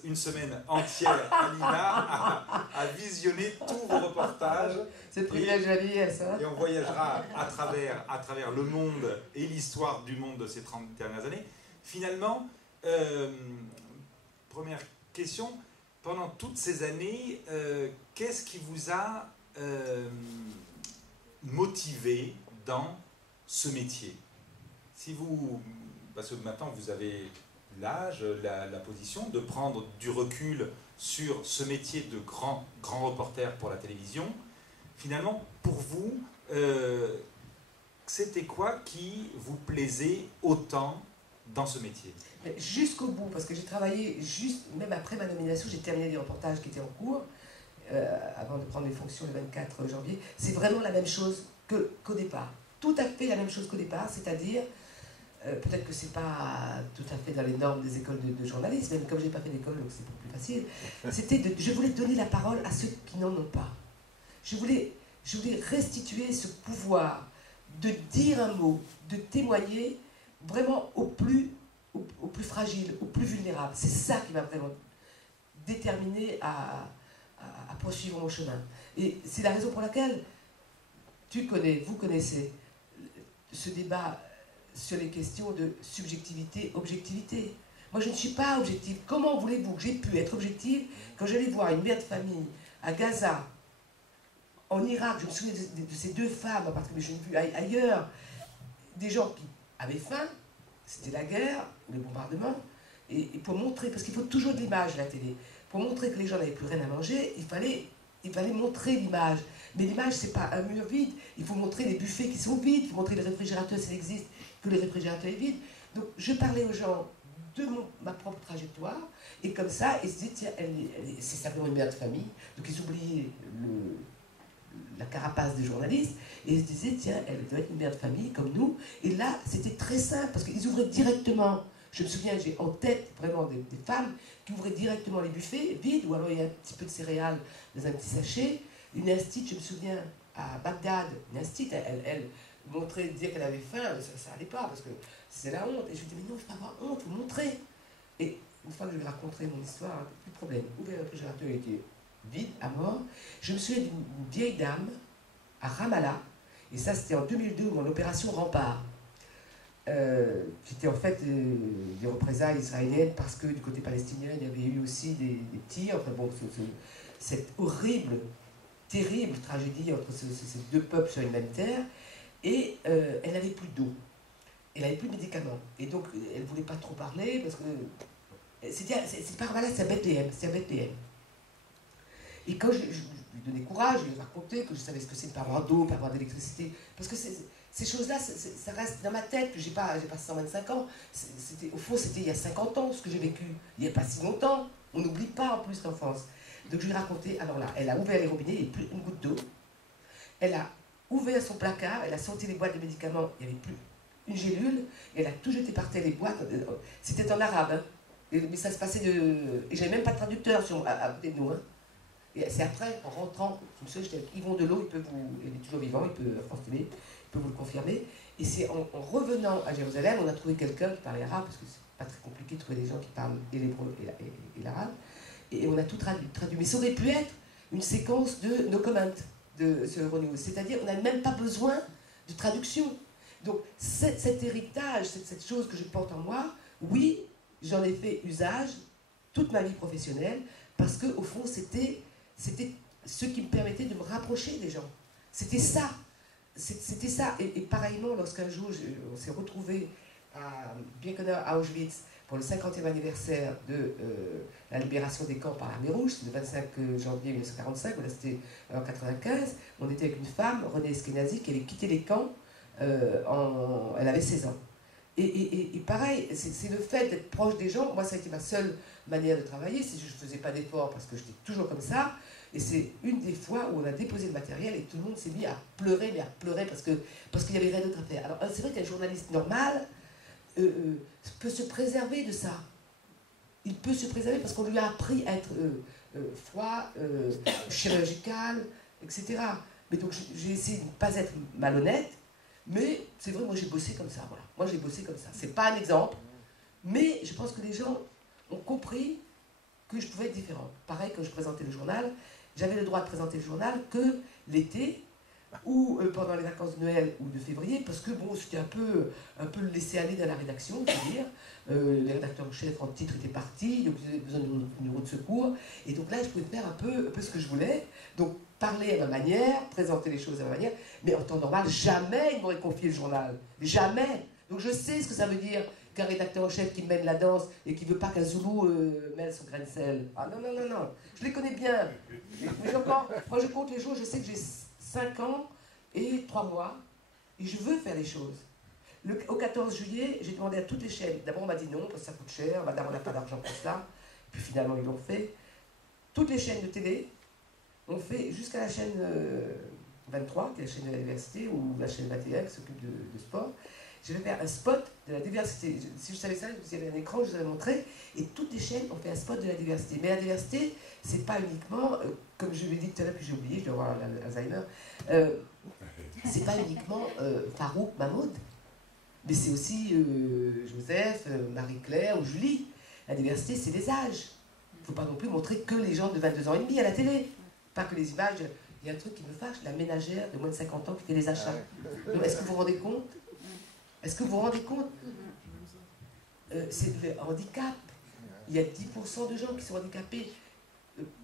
une semaine entière à l'INA à visionner tous vos reportages. C'est le privilège de la vieillesse. Hein. Et on voyagera à travers le monde et l'histoire du monde de ces 30 dernières années. Finalement, première question, pendant toutes ces années, qu'est-ce qui vous a motivé dans ce métier? Parce que maintenant vous avez l'âge, la position de prendre du recul sur ce métier de grand reporter pour la télévision. Finalement, pour vous, c'était quoi qui vous plaisait autant dans ce métier? Jusqu'au bout, parce que j'ai travaillé, même après ma nomination, j'ai terminé des reportages qui étaient en cours, avant de prendre mes fonctions le 24 janvier. C'est vraiment la même chose qu'au départ. Tout à fait la même chose qu'au départ, c'est-à-dire peut-être que c'est pas tout à fait dans les normes des écoles de journalisme, mais comme j'ai pas fait d'école, donc c'est plus facile. Je voulais donner la parole à ceux qui n'en ont pas. Je voulais restituer ce pouvoir de dire un mot, de témoigner vraiment au plus fragile, au plus vulnérable. C'est ça qui m'a vraiment déterminé à poursuivre mon chemin. Et c'est la raison pour laquelle vous connaissez ce débat sur les questions de subjectivité, objectivité. Moi, je ne suis pas objective. Comment voulez-vous que j'ai pu être objective quand j'allais voir une mère de famille à Gaza, en Irak, je me souviens de ces 2 femmes, en particulier, je l'ai vu ailleurs, des gens qui avaient faim, c'était la guerre, les bombardements, et pour montrer, parce qu'il faut toujours de l'image à la télé, pour montrer que les gens n'avaient plus rien à manger, il fallait montrer l'image. Mais l'image, c'est pas un mur vide, il faut montrer les buffets qui sont vides, il faut montrer les réfrigérateurs s'il existe, que le réfrigérateur est vide. Donc je parlais aux gens de ma propre trajectoire, et comme ça, ils se disaient, tiens, c'est simplement une mère de famille, donc ils oubliaient la carapace des journalistes, et ils se disaient, tiens, elle doit être une mère de famille comme nous. Et là, c'était très simple, parce qu'ils ouvraient directement. Je me souviens, j'ai en tête vraiment des femmes qui ouvraient directement les buffets vides, ou alors il y a un petit peu de céréales dans un petit sachet. Une instite, je me souviens, à Bagdad, une instite, elle montrait, disait qu'elle avait faim, ça n'allait pas, parce que c'est la honte. Et je lui dis, mais non, il ne faut pas avoir honte, il faut montrer. Et une fois que je lui ai raconté mon histoire, plus de problème. Ouvert le réfrigérateur, il était vide, à mort. Je me souviens d'une vieille dame à Ramallah, et ça c'était en 2002, mon opération Rempart, qui était en fait des représailles israéliennes, parce que du côté palestinien, il y avait eu aussi des tirs, enfin bon, cette horrible, terrible tragédie entre ces 2 peuples sur une même terre, et elle n'avait plus d'eau, elle n'avait plus de médicaments, et donc elle ne voulait pas trop parler, parce que c'est pas Ramallah, c'est à Bethléem. Et quand je lui donnais courage, je lui racontais que je savais ce que c'est de ne pas avoir d'eau, pas avoir d'électricité, parce que ces choses-là, ça reste dans ma tête, que j'ai pas 125 ans. Au fond, c'était il y a 50 ans ce que j'ai vécu, il n'y a pas si longtemps. On n'oublie pas en plus l'enfance. Donc je lui ai raconté, alors là, elle a ouvert les robinets, il n'y avait plus une goutte d'eau. Elle a ouvert son placard, elle a sorti les boîtes de médicaments, il n'y avait plus une gélule, et elle a tout jeté par terre, les boîtes. C'était en arabe, hein. Mais ça se passait de... Et j'avais même pas de traducteur à côté de nous, hein. Et c'est après, en rentrant, je me souviens, j'étais avec Yvon Delot, il est toujours vivant, il peut vous le confirmer. Et c'est en revenant à Jérusalem, on a trouvé quelqu'un qui parlait arabe, parce que c'est pas très compliqué de trouver des gens qui parlent et l'hébreu et l'arabe. Et on a tout traduit. Mais ça aurait pu être une séquence de no comment de ce Euronews. C'est-à-dire, on n'a même pas besoin de traduction. Donc, cet héritage, cette chose que je porte en moi, oui, j'en ai fait usage toute ma vie professionnelle, parce qu'au fond, c'était ce qui me permettait de me rapprocher des gens. C'était ça. C'était ça. Et pareillement, lorsqu'un jour, on s'est retrouvés à Birkenau, à Auschwitz, pour le 50e anniversaire de la libération des camps par l'armée rouge, c'est le 25 janvier 1945, là c'était en 1995, on était avec une femme, Renée Eskenazi, qui avait quitté les camps, elle avait 16 ans. Et pareil, c'est le fait d'être proche des gens. Moi, ça a été ma seule manière de travailler, si je ne faisais pas d'efforts, parce que j'étais toujours comme ça. Et c'est une des fois où on a déposé le matériel et tout le monde s'est mis à pleurer, parce qu'il n'y avait rien d'autre à faire. Alors, c'est vrai qu'un journaliste normal peut se préserver de ça. Il peut se préserver parce qu'on lui a appris à être froid, chirurgical, etc. Mais donc, j'ai essayé de ne pas être malhonnête. Mais c'est vrai, moi j'ai bossé comme ça, voilà. Moi j'ai bossé comme ça. C'est pas un exemple, mais je pense que les gens ont compris que je pouvais être différente. Pareil, quand je présentais le journal, j'avais le droit de présenter le journal que l'été, ou pendant les vacances de Noël ou de février, parce que bon, c'était un peu le laisser aller dans la rédaction, c'est-à-dire, les rédacteurs en chef en titre étaient partis, donc ils avaient besoin de numéro de secours, et donc là je pouvais faire un peu ce que je voulais, donc parler à ma manière, présenter les choses à ma manière, mais en temps normal, jamais ils m'auraient confié le journal, jamais. Donc je sais ce que ça veut dire qu'un rédacteur en chef qui mène la danse et qui ne veut pas qu'un Zoulou mêle son grain de sel. Ah non, non, non, non, je les connais bien. Moi je compte les jours, je sais que j'ai 5 ans et 3 mois, et je veux faire les choses. Au 14 juillet, j'ai demandé à toutes les chaînes. D'abord, on m'a dit non, parce que ça coûte cher, madame, on n'a pas d'argent pour ça. Puis finalement, ils l'ont fait. Toutes les chaînes de télé ont fait, jusqu'à la chaîne 23, qui est la chaîne de l'université, ou la chaîne 21, qui s'occupe de sport. Je vais faire un spot de la diversité. Si je savais ça, vous avez un écran, je vous avais montré, et toutes les chaînes ont fait un spot de la diversité. Mais la diversité, c'est pas uniquement, comme je l'ai dit tout à l'heure, puis j'ai oublié, je dois avoir l'Alzheimer, c'est pas uniquement Farouk, Mahmoud, mais c'est aussi Joseph, Marie-Claire ou Julie. La diversité, c'est les âges. Il ne faut pas non plus montrer que les gens de 22 ans et demi à la télé. Pas que les images. Il y a un truc qui me fâche, la ménagère de moins de 50 ans qui fait les achats. Est-ce que vous vous rendez compte? Est-ce que vous vous rendez compte? C'est le handicap. Il y a 10% de gens qui sont handicapés,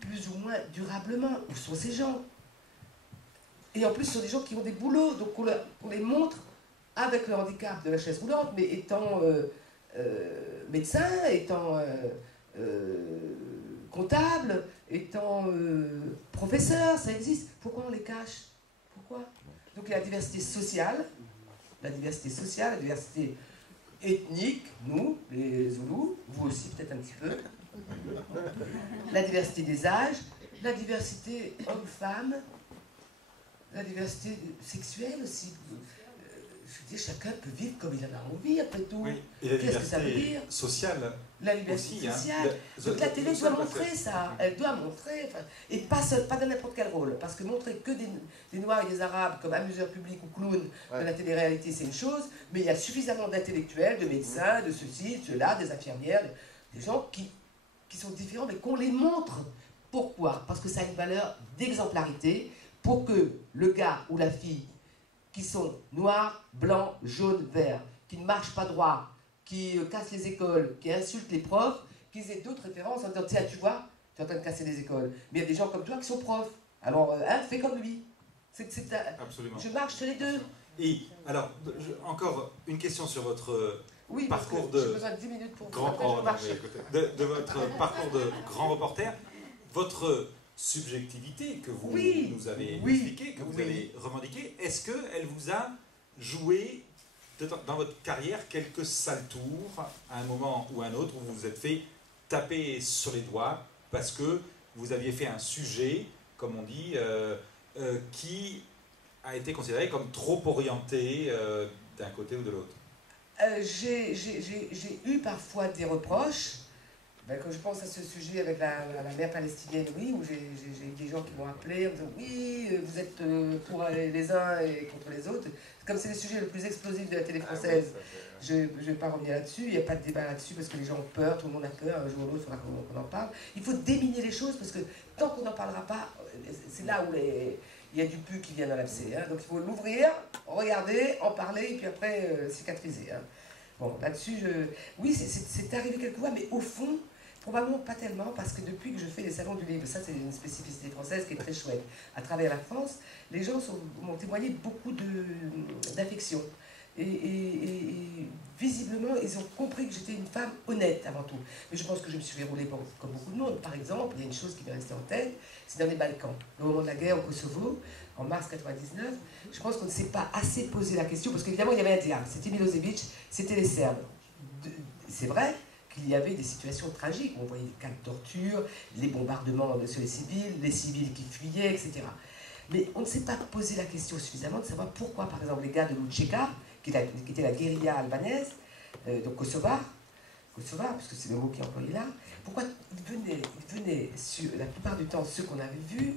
plus ou moins durablement. Où sont ces gens? Et en plus, ce sont des gens qui ont des boulots. Donc on les montre avec le handicap de la chaise roulante, mais étant médecin, étant comptable, étant professeur, ça existe. Pourquoi on les cache? Pourquoi? Donc il y a la diversité sociale, la diversité ethnique, nous, les Zoulous, vous aussi peut-être un petit peu, la diversité des âges, la diversité homme-femme, la diversité sexuelle aussi. Je veux dire, chacun peut vivre comme il en a envie, après tout. Oui. Et la Qu'est-ce que ça veut dire? Sociale. La diversité aussi, sociale. Hein. Donc la télé doit montrer ça. Elle doit montrer, et pas dans n'importe quel rôle. Parce que montrer que des Noirs et des Arabes comme amuseurs publics ou clowns dans la télé-réalité, c'est une chose, mais il y a suffisamment d'intellectuels, de médecins, de ceci, de cela, des infirmières, des gens qui sont différents, mais qu'on les montre. Pourquoi? Parce que ça a une valeur d'exemplarité pour que le gars ou la fille qui sont noirs, blancs, jaunes, verts, qui ne marchent pas droit, qui cassent les écoles, qui insultent les profs, qu'ils aient d'autres références en disant, tiens, tu vois, tu es en train de casser les écoles. Mais il y a des gens comme toi qui sont profs. Alors, fais comme lui. Absolument. Je marche sur les deux. Et alors, encore une question sur votre parcours de... J'ai besoin de 10 minutes pour de votre parcours de grand reporter. Votre subjectivité que vous nous avez expliquée, que vous avez revendiquée, est-ce qu'elle vous a joué dans votre carrière quelques sales tours à un moment ou à un autre où vous vous êtes fait taper sur les doigts parce que vous aviez fait un sujet, comme on dit, qui a été considéré comme trop orienté d'un côté ou de l'autre? J'ai eu parfois des reproches. Quand je pense à ce sujet avec la mère palestinienne, oui, où j'ai eu des gens qui m'ont appelé en disant oui, vous êtes pour les uns et contre les autres. Comme c'est le sujet le plus explosif de la télé française, je ne vais pas revenir là-dessus, il n'y a pas de débat là-dessus parce que les gens ont peur, tout le monde a peur, un jour ou l'autre, il faudra qu'on en parle. Il faut déminer les choses parce que tant qu'on n'en parlera pas, c'est là où il y a du pu qui vient dans l'abcès. Hein. Donc il faut l'ouvrir, regarder, en parler et puis après cicatriser. Hein. Bon, là-dessus, oui, c'est arrivé quelquefois, mais au fond, probablement pas tellement, parce que depuis que je fais les salons du livre, ça c'est une spécificité française qui est très chouette. À travers la France, les gens m'ont témoigné beaucoup d'affection. Et visiblement, ils ont compris que j'étais une femme honnête avant tout. Mais je pense que je me suis fait rouler comme beaucoup de monde. Par exemple, il y a une chose qui m'est restée en tête, c'est dans les Balkans. Au moment de la guerre au Kosovo, en mars 99, je pense qu'on ne s'est pas assez posé la question, parce qu'évidemment, il y avait un diable. C'était Milosevic, c'était les Serbes. C'est vrai qu'il y avait des situations tragiques. On voyait des cas de torture, les bombardements sur les civils qui fuyaient, etc. Mais on ne s'est pas posé la question suffisamment de savoir pourquoi, par exemple, les gars de l'Utcheka, qui était la guérilla albanaise, donc kosovar, parce que c'est le mot qui est employé là, pourquoi ils venaient la plupart du temps, ceux qu'on avait vus,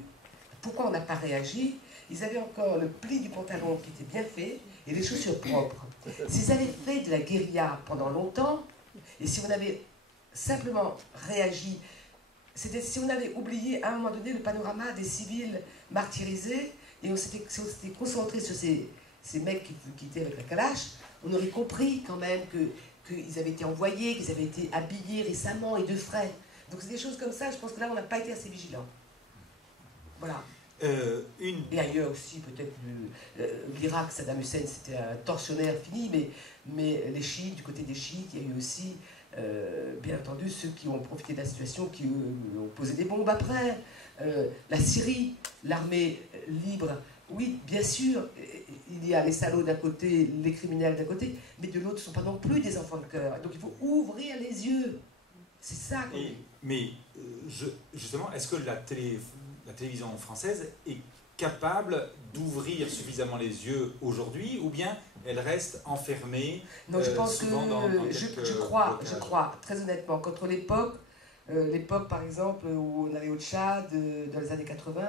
pourquoi on n'a pas réagi? Ils avaient encore le pli du pantalon qui était bien fait et les chaussures propres. S'ils avaient fait de la guérilla pendant longtemps, et si on avait simplement réagi, c'était si on avait oublié à un moment donné le panorama des civils martyrisés, et on s'était concentré sur ces mecs qui étaient avec la calache, on aurait compris quand même qu'ils avaient été envoyés, qu'ils avaient été habillés récemment et de frais. Donc c'est des choses comme ça, je pense que là on n'a pas été assez vigilants. Voilà. Et ailleurs aussi, peut-être l'Irak, Saddam Hussein, c'était un tortionnaire fini, mais les chiites, du côté des chiites, il y a eu aussi, bien entendu, ceux qui ont profité de la situation, qui ont posé des bombes après. La Syrie, l'armée libre, oui, bien sûr, il y a les salauds d'un côté, les criminels d'un côté, mais de l'autre, ce ne sont pas non plus des enfants de cœur. Donc il faut ouvrir les yeux. C'est ça. Mais justement, est-ce que la télévision française est capable d'ouvrir suffisamment les yeux aujourd'hui, ou bien elle reste enfermée? Non, je pense que je crois, très honnêtement, qu'entre l'époque, par exemple, où on allait au Tchad, dans les années 80,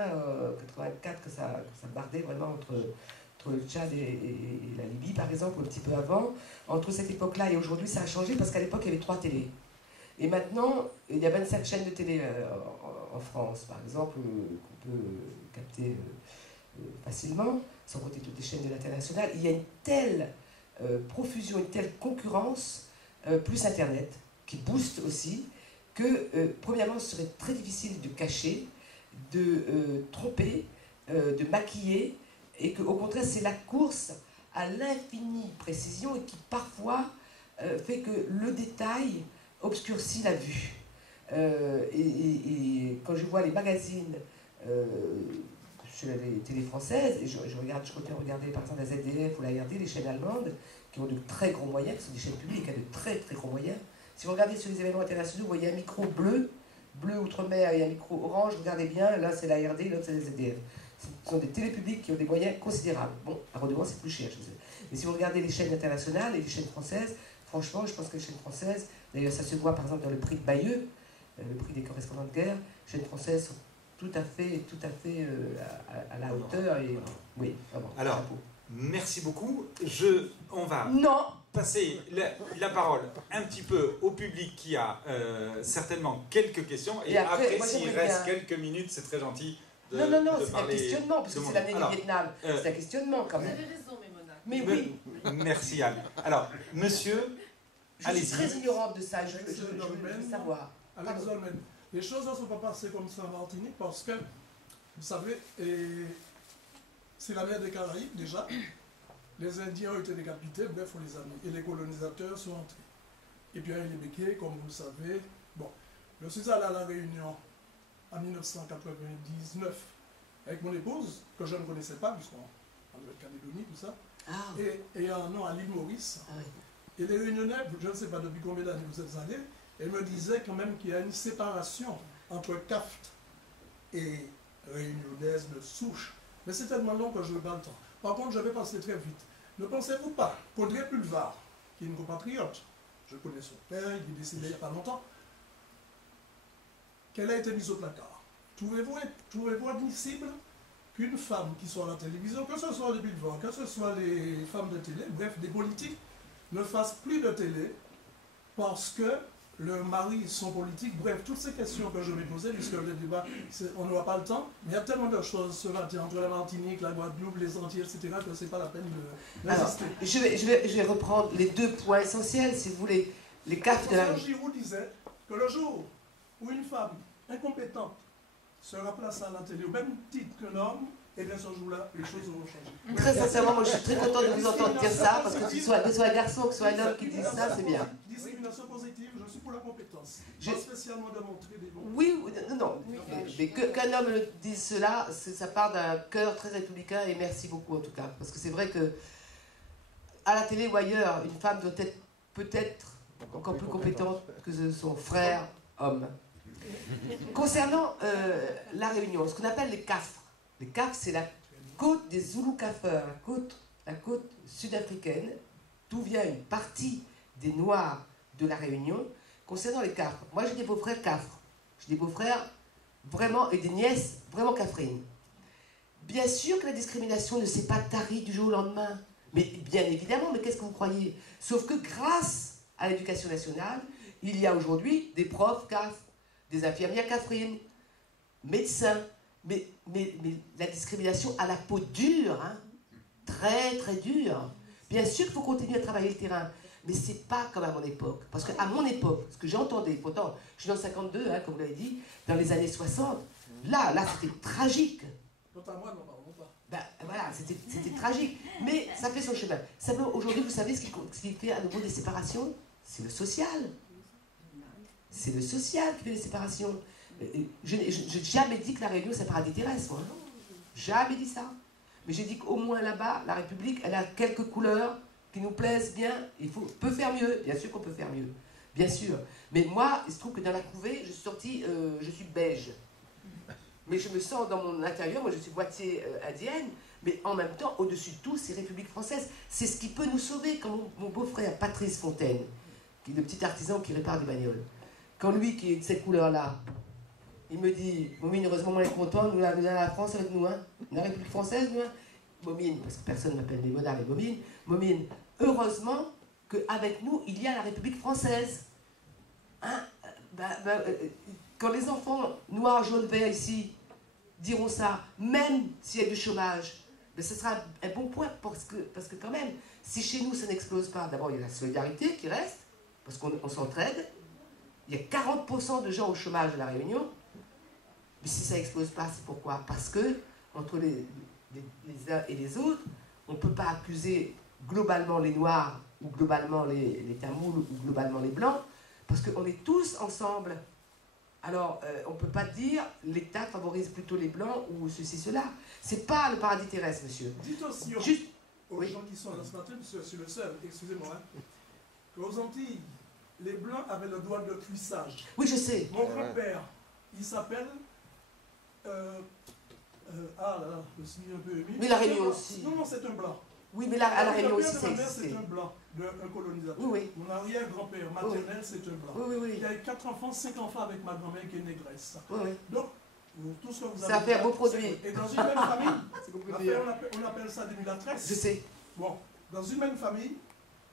84, que ça bardait vraiment entre le Tchad et la Libye, par exemple, ou un petit peu avant, entre cette époque-là et aujourd'hui, ça a changé parce qu'à l'époque, il y avait 3 télés. Et maintenant, il y a 25 chaînes de télé en France, par exemple, qu'on peut capter facilement, sans compter toutes les chaînes de l'international. Il y a une telle profusion, une telle concurrence, plus Internet, qui booste aussi, que, premièrement, ce serait très difficile de cacher, de tromper, de maquiller, et qu'au contraire, c'est la course à l'infinie précision et qui, parfois, fait que le détail obscurcit la vue. Et quand je vois les magazines sur les télés françaises, et je continue à regarder par exemple la ZDF ou la RD, les chaînes allemandes, qui ont de très gros moyens, qui sont des chaînes publiques à de très très gros moyens. Si vous regardez sur les événements internationaux, vous voyez un micro bleu outre-mer et un micro orange, regardez bien, là c'est la RD, l'autre c'est la ZDF. Ce sont des télés publiques qui ont des moyens considérables. Bon, à redevance c'est plus cher, je sais. Mais si vous regardez les chaînes internationales et les chaînes françaises, franchement, je pense que les chaînes françaises, d'ailleurs ça se voit par exemple dans le prix de Bayeux, le prix des correspondants de guerre, les chaînes françaises sont tout à fait à la hauteur. Et oui, vraiment. Alors, merci beaucoup. On va passer la parole un petit peu au public qui a certainement quelques questions. Et après s'il reste quelques minutes, c'est très gentil. Non, c'est un questionnement, parce que c'est l'année du Vietnam. C'est un questionnement quand même. Vous avez raison, Mémona. Mais oui. Merci, Anne. Alors, monsieur, allez-y. Je suis très ignorante de ça, je veux savoir. Alex Dolmen, les choses ne sont pas passées comme ça en Martinique parce que, vous savez, c'est la mer des Caraïbes déjà. Les Indiens ont été décapités, bref, on les a mis. Et les colonisateurs sont entrés. Et puis, les Béquets, comme vous le savez. Bon, je suis allé à La Réunion en 1999 avec mon épouse, que je ne connaissais pas, puisqu'on avait Calédonie, tout ça, et un an à l'île Maurice. Ah oui. Et les Réunionnais, je ne sais pas depuis combien d'années vous êtes allés, elles me disaient quand même qu'il y a une séparation entre Caft et Réunionnaise de souche. Mais c'est tellement long que je n'ai pas le temps. Par contre, je vais passer très vite. Ne pensez-vous pas qu'Audrey Pulvar, qui est une compatriote, je connais son père, il est décédé il n'y a pas longtemps, qu'elle a été mise au placard. Trouvez-vous admissible qu'une femme qui soit à la télévision, que ce soit les billboards, que ce soit les femmes de télé, bref, des politiques, ne fassent plus de télé parce que le mari, son politique, bref, toutes ces questions que je vais poser, puisque le débat, on n'aura pas le temps, mais il y a tellement de choses ce matin entre la Martinique, la Guadeloupe, les Antilles, etc., que ce n'est pas la peine d'insister. Je vais reprendre les 2 points essentiels, si vous voulez. Les CAF de la... Giroud disait que le jour où une femme incompétente sera placée à la télé au même titre qu'un homme, et bien ce jour-là, les choses vont changer. Très sincèrement, moi je suis très content de vous entendre dire ça, parce que que ce soit un garçon, que ce soit un homme qui dise ça, c'est bien. Discrimination positive, je suis pour la compétence. Pas spécialement de montrer des bons. Oui, non. Mais qu'un homme le dise cela, ça part d'un cœur très républicain, et merci beaucoup en tout cas. Parce que c'est vrai que, à la télé ou ailleurs, une femme doit être peut-être encore plus compétente que son frère homme. Concernant la Réunion, ce qu'on appelle les CAF. Les CAF, c'est la côte des Zoulous Kafeurs, la côte sud-africaine, d'où vient une partie des Noirs de la Réunion. Concernant les CAF, moi j'ai des beaux-frères CAF. J'ai des beaux-frères vraiment, et des nièces vraiment cafrines. Bien sûr que la discrimination ne s'est pas tarie du jour au lendemain. Mais bien évidemment, mais qu'est-ce que vous croyez? Sauf que grâce à l'éducation nationale, il y a aujourd'hui des profs CAF, des infirmières cafrines, médecins. Mais la discrimination à la peau dure, hein, très très dure. Bien sûr qu'il faut continuer à travailler le terrain, mais c'est pas comme à mon époque. Parce qu'à mon époque, ce que j'entendais, pourtant, je suis dans 52, hein, comme vous l'avez dit, dans les années 60, là c'était tragique. Notamment, n'en parlons pas. Ben voilà, c'était tragique. Mais ça fait son chemin. Simplement, aujourd'hui, vous savez ce qui fait à nouveau des séparations? C'est le social. C'est le social qui fait les séparations. Je n'ai jamais dit que la Réunion c'est un paradis terrestre, moi. Jamais dit ça. Mais j'ai dit qu'au moins là-bas, la République, elle a quelques couleurs qui nous plaisent bien. Peut faire mieux. Bien sûr qu'on peut faire mieux. Bien sûr. Mais moi, il se trouve que dans la couvée, je suis sortie, je suis beige. Mais je me sens dans mon intérieur, moi je suis moitié indienne, mais en même temps, au-dessus de tout, c'est République française. C'est ce qui peut nous sauver, comme mon beau-frère Patrice Fontaine, qui est le petit artisan qui répare des bagnoles. Quand lui, qui est de cette couleur-là, il me dit, Momine, heureusement on est content, nous avons la France avec nous, hein, la République française, nous, hein. Momine, parce que personne ne m'appelle les monarques et Momine, heureusement qu'avec nous, il y a la République française. Hein? Quand les enfants noirs, jaunes, verts ici diront ça, même s'il y a du chômage, mais ce sera un bon point parce que quand même, si chez nous ça n'explose pas, d'abord il y a la solidarité qui reste, parce qu'on s'entraide, il y a 40% de gens au chômage à La Réunion, mais si ça n'explose pas, c'est pourquoi? Parce que, entre les uns et les autres, on ne peut pas accuser globalement les Noirs, ou globalement les Tamouls, ou globalement les Blancs, parce qu'on est tous ensemble. Alors, on ne peut pas dire l'État favorise plutôt les Blancs ou ceci, cela. C'est pas le paradis terrestre, monsieur. Dites aussi aux gens qui sont là ce matin, monsieur, sur le seul, excusez-moi, hein, qu'aux Antilles, les Blancs avaient le droit de cuissage. Oui, je sais. Mon grand-père, il s'appelle... ah là là, je suis un peu ému. Mais La Réunion aussi. Non, c'est un Blanc. Oui, mais à La Réunion aussi, c'est un Blanc, un colonisateur. Oui, oui. Mon arrière-grand-père maternel, c'est un Blanc. Oui, oui, oui. Il a eu 4 enfants, 5 enfants avec ma grand-mère qui est négresse. Oui, oui. Donc, tout ce que vous avez... Ça fait un beau produit. Et dans une même famille, on appelle ça des mulâtresses. Je sais. Bon, dans une même famille,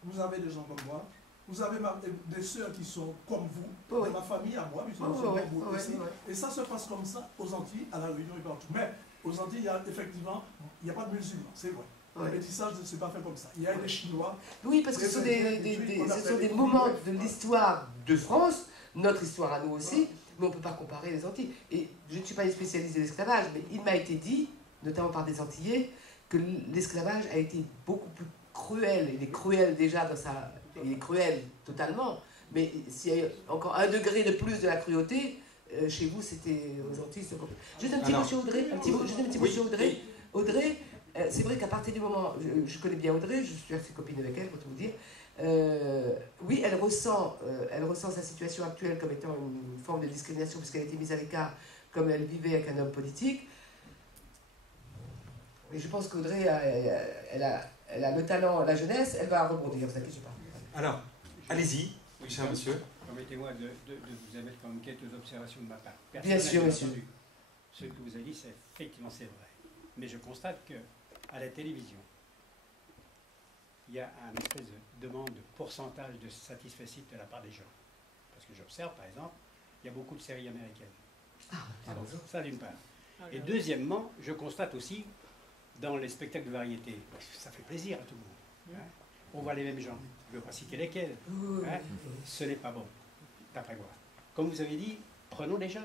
vous avez des gens comme moi, vous avez des sœurs qui sont comme vous, de ma famille à moi, puisque nous sommes comme vous aussi. Et ça se passe comme ça aux Antilles, à La Réunion et partout. Mais aux Antilles, il y a effectivement, il n'y a pas de musulmans, c'est vrai. Le métissage ne s'est pas fait comme ça. Il y a des Chinois. Oui, parce que ce sont des moments de l'histoire de France, notre histoire à nous aussi, mais on ne peut pas comparer les Antilles. Et je ne suis pas une spécialiste de l'esclavage, mais il m'a été dit, notamment par des Antillais, que l'esclavage a été beaucoup plus cruel. Il est cruel déjà dans sa... Il est cruel totalement, mais s'il y a encore 1 degré de plus de la cruauté, chez vous c'était aux Antilles. Juste un petit mot sur Audrey. Juste un petit mot sur Audrey. Audrey, c'est vrai qu'à partir du moment, je connais bien Audrey, je suis assez copine avec elle, pour tout vous dire. Oui, elle ressent sa situation actuelle comme étant une forme de discrimination puisqu'elle a été mise à l'écart comme elle vivait avec un homme politique. Mais je pense qu'Audrey, elle a le talent, la jeunesse, elle va rebondir, vous inquiétez pas. Alors, allez-y, oui, cher monsieur. Permettez-moi de vous émettre quand même quelques observations de ma part. Bien sûr, monsieur. Ce que vous avez dit, effectivement, c'est vrai. Mais je constate qu'à la télévision, il y a une espèce de demande de pourcentage de satisfecit de la part des gens. Parce que j'observe, par exemple, il y a beaucoup de séries américaines. Ça d'une part. Et deuxièmement, je constate aussi dans les spectacles de variété, parce que ça fait plaisir à tout le monde. Hein, on voit les mêmes gens. Je ne veux pas citer lesquels. Hein, ce n'est pas bon, d'après moi. Comme vous avez dit, prenons les jeunes.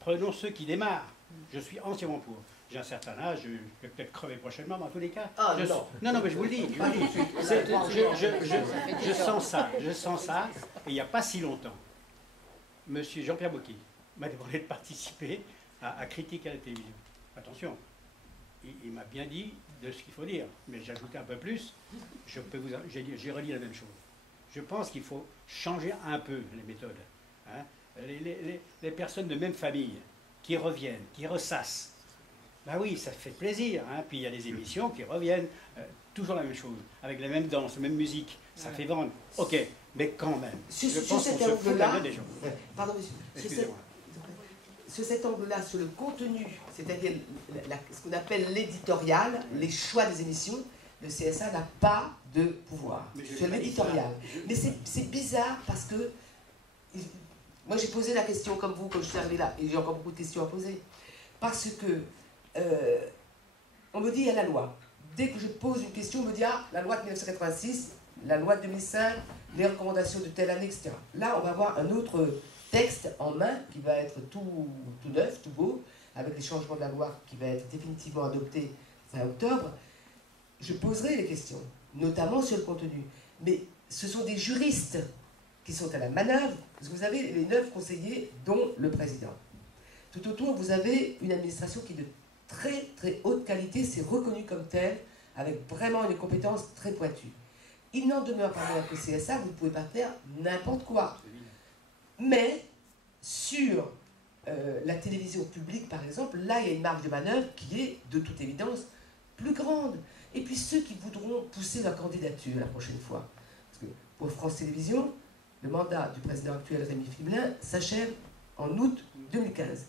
Prenons ceux qui démarrent. Je suis entièrement pour. J'ai un certain âge, je vais peut-être crever prochainement, mais en tous les cas. Ah, non, mais je vous le dis. Je sens ça. Et il n'y a pas si longtemps, monsieur Jean-Pierre Bocky m'a demandé de participer à Critique à la télévision. Attention, il m'a bien dit de ce qu'il faut dire, mais j'ajoutais un peu plus. J'ai redit la même chose. Je pense qu'il faut changer un peu les méthodes. Hein. Les personnes de même famille qui reviennent, qui ressassent. Ben oui, ça fait plaisir. Hein. Puis il y a des émissions qui reviennent, toujours la même chose, avec la même danse, la même musique. Ça fait vendre. Ok, mais quand même. Je pense qu'on se fout de la gueule des gens. Pardon, monsieur. Excusez-moi. Sur cet angle-là, sur le contenu, c'est-à-dire ce qu'on appelle l'éditorial, les choix des émissions, le CSA n'a pas de pouvoir sur l'éditorial. Mais c'est bizarre parce que moi j'ai posé la question comme vous quand je suis arrivé là, et j'ai encore beaucoup de questions à poser. Parce que on me dit il y a la loi. Dès que je pose une question, on me dit ah, la loi de 1986, la loi de 2005, les recommandations de telle année, etc. Là, on va avoir un autre texte en main qui va être tout neuf, tout beau, avec les changements de la loi qui va être définitivement adopté fin octobre. Je poserai les questions, notamment sur le contenu. Mais ce sont des juristes qui sont à la manœuvre, parce que vous avez les 9 conseillers, dont le président. Tout autour, vous avez une administration qui est de très très haute qualité, c'est reconnu comme tel, avec vraiment une compétence très pointue. Il n'en demeure pas moins que CSA, vous ne pouvez pas faire n'importe quoi. Mais sur la télévision publique, par exemple, là, il y a une marge de manœuvre qui est, de toute évidence, plus grande. Et puis ceux qui voudront pousser leur candidature la prochaine fois. Parce que pour France Télévisions, le mandat du président actuel, Rémi Fimelin, s'achève en août 2015.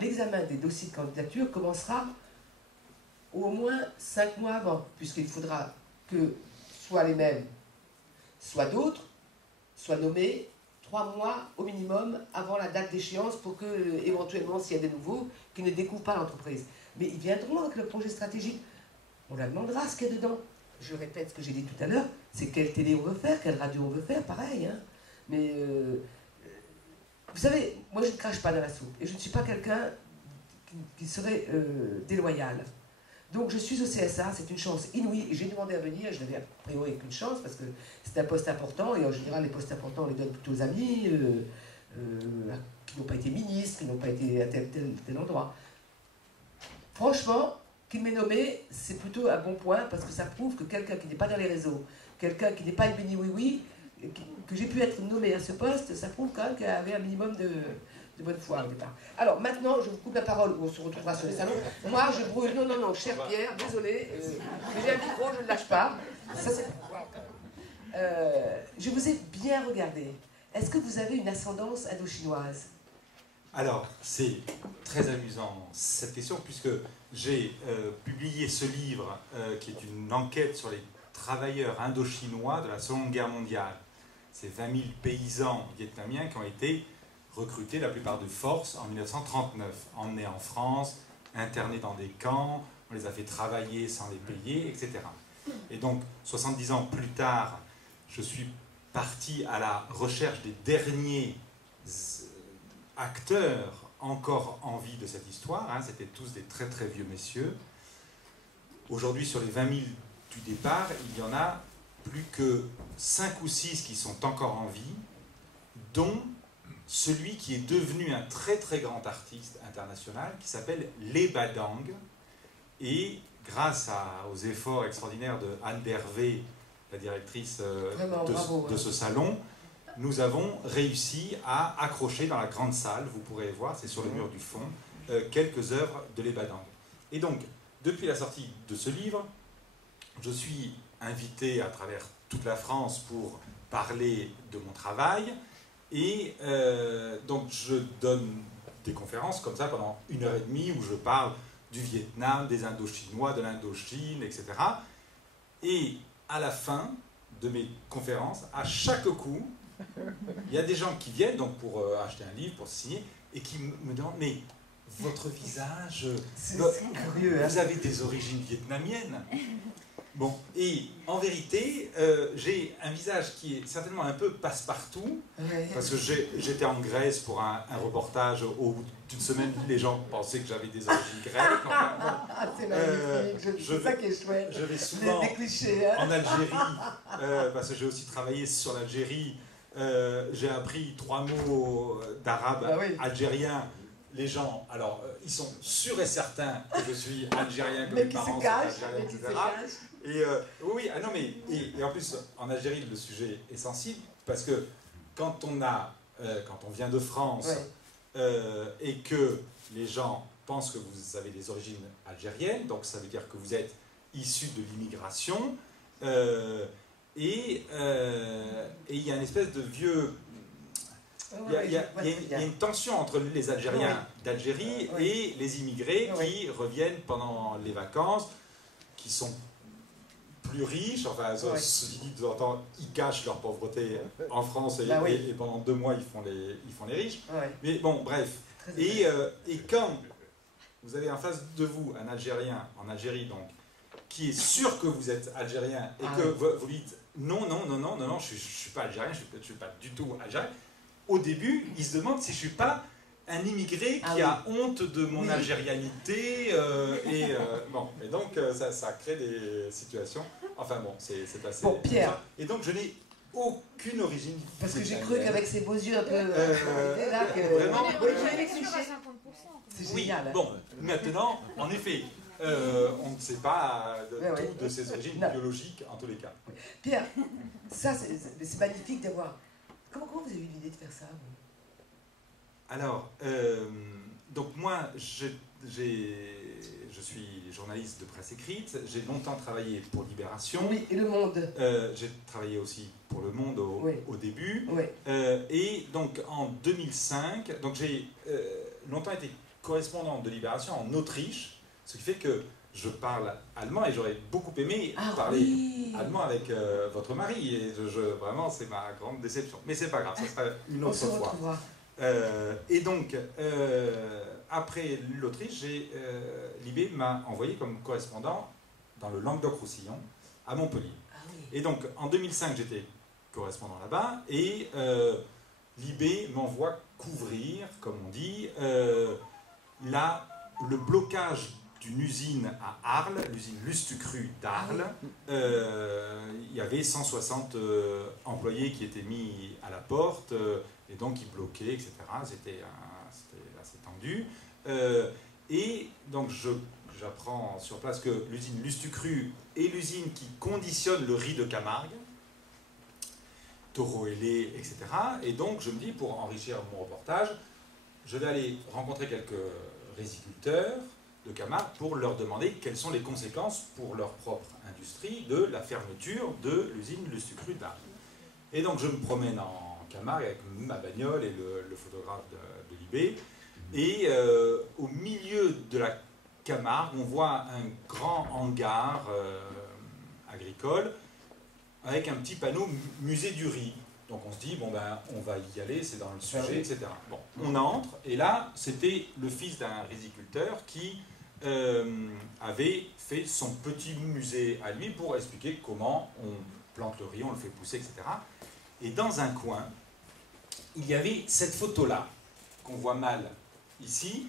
L'examen des dossiers de candidature commencera au moins 5 mois avant, puisqu'il faudra que soit les mêmes, soit d'autres, soient nommés 3 mois au minimum avant la date d'échéance pour que, éventuellement, s'il y a des nouveaux, qu'ils ne découvrent pas l'entreprise. Mais ils viendront avec le projet stratégique. On leur demandera ce qu'il y a dedans. Je répète ce que j'ai dit tout à l'heure, c'est quelle télé on veut faire, quelle radio on veut faire, pareil. Hein. Mais vous savez, moi je ne crache pas dans la soupe. Et je ne suis pas quelqu'un qui serait déloyal. Donc je suis au CSA, c'est une chance inouïe. Et j'ai demandé à venir, je n'avais a priori qu'une chance, parce que c'est un poste important. Et en général, les postes importants, on les donne plutôt aux amis, qui n'ont pas été ministres, qui n'ont pas été à tel endroit. Franchement, qu'il m'ait nommé, c'est plutôt un bon point, parce que ça prouve que quelqu'un qui n'est pas dans les réseaux, quelqu'un qui n'est pas une béni oui-oui, que j'ai pu être nommé à ce poste, ça prouve quand même qu'il y avait un minimum de bonne foi au départ. Alors maintenant, je vous coupe la parole, on se retrouvera sur les salons. Moi, je brûle. Non, non, non, cher Pierre, désolé, mais j'ai un micro, je ne lâche pas. Ça, c'est je vous ai bien regardé. Est-ce que vous avez une ascendance indo-chinoise? Alors, c'est très amusant cette question, puisque j'ai publié ce livre qui est une enquête sur les travailleurs indo-chinois de la Seconde Guerre mondiale. C'est 20 000 paysans vietnamiens qui ont été recrutés, la plupart de force, en 1939, emmenés en France, internés dans des camps, on les a fait travailler sans les payer, etc. Et donc, 70 ans plus tard, je suis parti à la recherche des derniers acteurs encore en vie de cette histoire, hein, c'était tous des très très vieux messieurs. Aujourd'hui, sur les 20 000 du départ, il y en a plus que 5 ou 6 qui sont encore en vie, dont celui qui est devenu un très très grand artiste international, qui s'appelle Le Badang. Et grâce aux efforts extraordinaires de Anne Dervé, la directrice de ce salon, nous avons réussi à accrocher dans la grande salle, vous pourrez voir, c'est sur le mur du fond, quelques œuvres de Le Badang. Et donc, depuis la sortie de ce livre, je suis invité à travers toute la France pour parler de mon travail. Et donc, je donne des conférences comme ça pendant 1h30 où je parle du Vietnam, des Indochinois, de l'Indochine, etc. Et à la fin de mes conférences, à chaque coup, il y a des gens qui viennent donc pour acheter un livre, pour signer, et qui me demandent, mais votre visage, curieux, hein. Vous avez des origines vietnamiennes. Bon, et en vérité, j'ai un visage qui est certainement un peu passe-partout, parce que j'étais en Grèce pour un reportage, au bout d'une semaine, les gens pensaient que j'avais des origines grecques. Enfin, bon, c'est magnifique, c'est ça qui est chouette. Je vais souvent clichés, hein. en Algérie, parce que j'ai aussi travaillé sur l'Algérie. J'ai appris 3 mots d'arabe algérien. Les gens, alors, ils sont sûrs et certains que je suis algérien, que mes parents sont algériens, etc. Et oui, ah non, mais et en plus, en Algérie, le sujet est sensible, parce que quand on vient de France, et que les gens pensent que vous avez des origines algériennes, donc ça veut dire que vous êtes issu de l'immigration, et il y a une espèce de vieux... Il y a une tension entre les Algériens d'Algérie et les immigrés qui reviennent pendant les vacances, qui sont plus riches, enfin, ceci dit, de temps en temps, ils cachent leur pauvreté en France et pendant 2 mois, ils font les riches. Mais bon, bref. Et quand vous avez en face de vous un Algérien, en Algérie donc, qui est sûr que vous êtes Algérien et que vous lui dites non, je ne suis pas Algérien, je ne suis pas du tout Algérien. Au début, il se demande si je ne suis pas un immigré qui a honte de mon algérianité. Bon, et donc, ça crée des situations. Enfin bon, c'est assez... Bon, Pierre. Et donc, je n'ai aucune origine. Parce que j'ai cru qu'avec ses beaux yeux un peu... là, vraiment. C'est génial. Oui, bon, maintenant, en effet, on ne sait pas tout de ses origines biologiques, en tous les cas. Pierre, ça, c'est magnifique d'avoir... Comment vous avez eu l'idée de faire ça, vous ? Alors, donc moi, je suis journaliste de presse écrite, j'ai longtemps travaillé pour Libération. Oui, et Le Monde. J'ai travaillé aussi pour Le Monde au début. Oui. Et donc en 2005, donc j'ai longtemps été correspondant de Libération en Autriche, ce qui fait que je parle allemand et j'aurais beaucoup aimé parler allemand avec votre mari. Et vraiment, c'est ma grande déception. Mais c'est pas grave, ça sera une autre fois. Et donc, après l'Autriche, Libé m'a envoyé comme correspondant dans le Languedoc-Roussillon à Montpellier. Et donc, en 2005, j'étais correspondant là-bas et Libé m'envoie couvrir, comme on dit, le blocage d'une usine à Arles, l'usine Lustucru d'Arles. Il y avait 160 employés qui étaient mis à la porte et donc ils bloquaient, etc. C'était assez tendu. Et donc j'apprends sur place que l'usine Lustucru est l'usine qui conditionne le riz de Camargue, taureau ailé, etc. Et donc je me dis, pour enrichir mon reportage, je vais aller rencontrer quelques riziculteurs de Camargue pour leur demander quelles sont les conséquences pour leur propre industrie de la fermeture de l'usine Lustucru d'Arles. Et donc je me promène en Camargue avec ma bagnole et le photographe de Libé. Et au milieu de la Camargue, on voit un grand hangar agricole avec un petit panneau musée du riz. Donc on se dit, bon ben, on va y aller, c'est dans le sujet, etc. Bon, on entre, et là, c'était le fils d'un riziculteur qui avait fait son petit musée à lui pour expliquer comment on plante le riz, on le fait pousser, etc. Et dans un coin, il y avait cette photo-là, qu'on voit mal ici,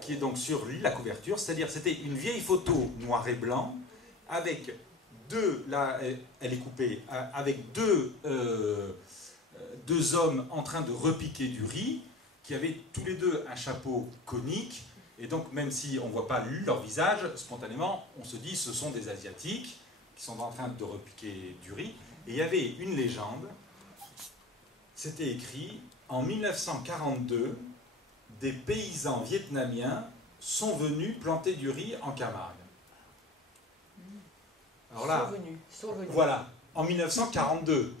qui est donc sur la couverture, c'est-à-dire c'était une vieille photo noir et blanc, avec là, elle est coupée, avec deux hommes en train de repiquer du riz, qui avaient tous les deux un chapeau conique, et donc même si on ne voit pas leur visage, spontanément, on se dit ce sont des Asiatiques qui sont en train de repiquer du riz. Et il y avait une légende, c'était écrit, en 1942, des paysans vietnamiens sont venus planter du riz en Camargue. Alors là, sont venus. Voilà, en 1942.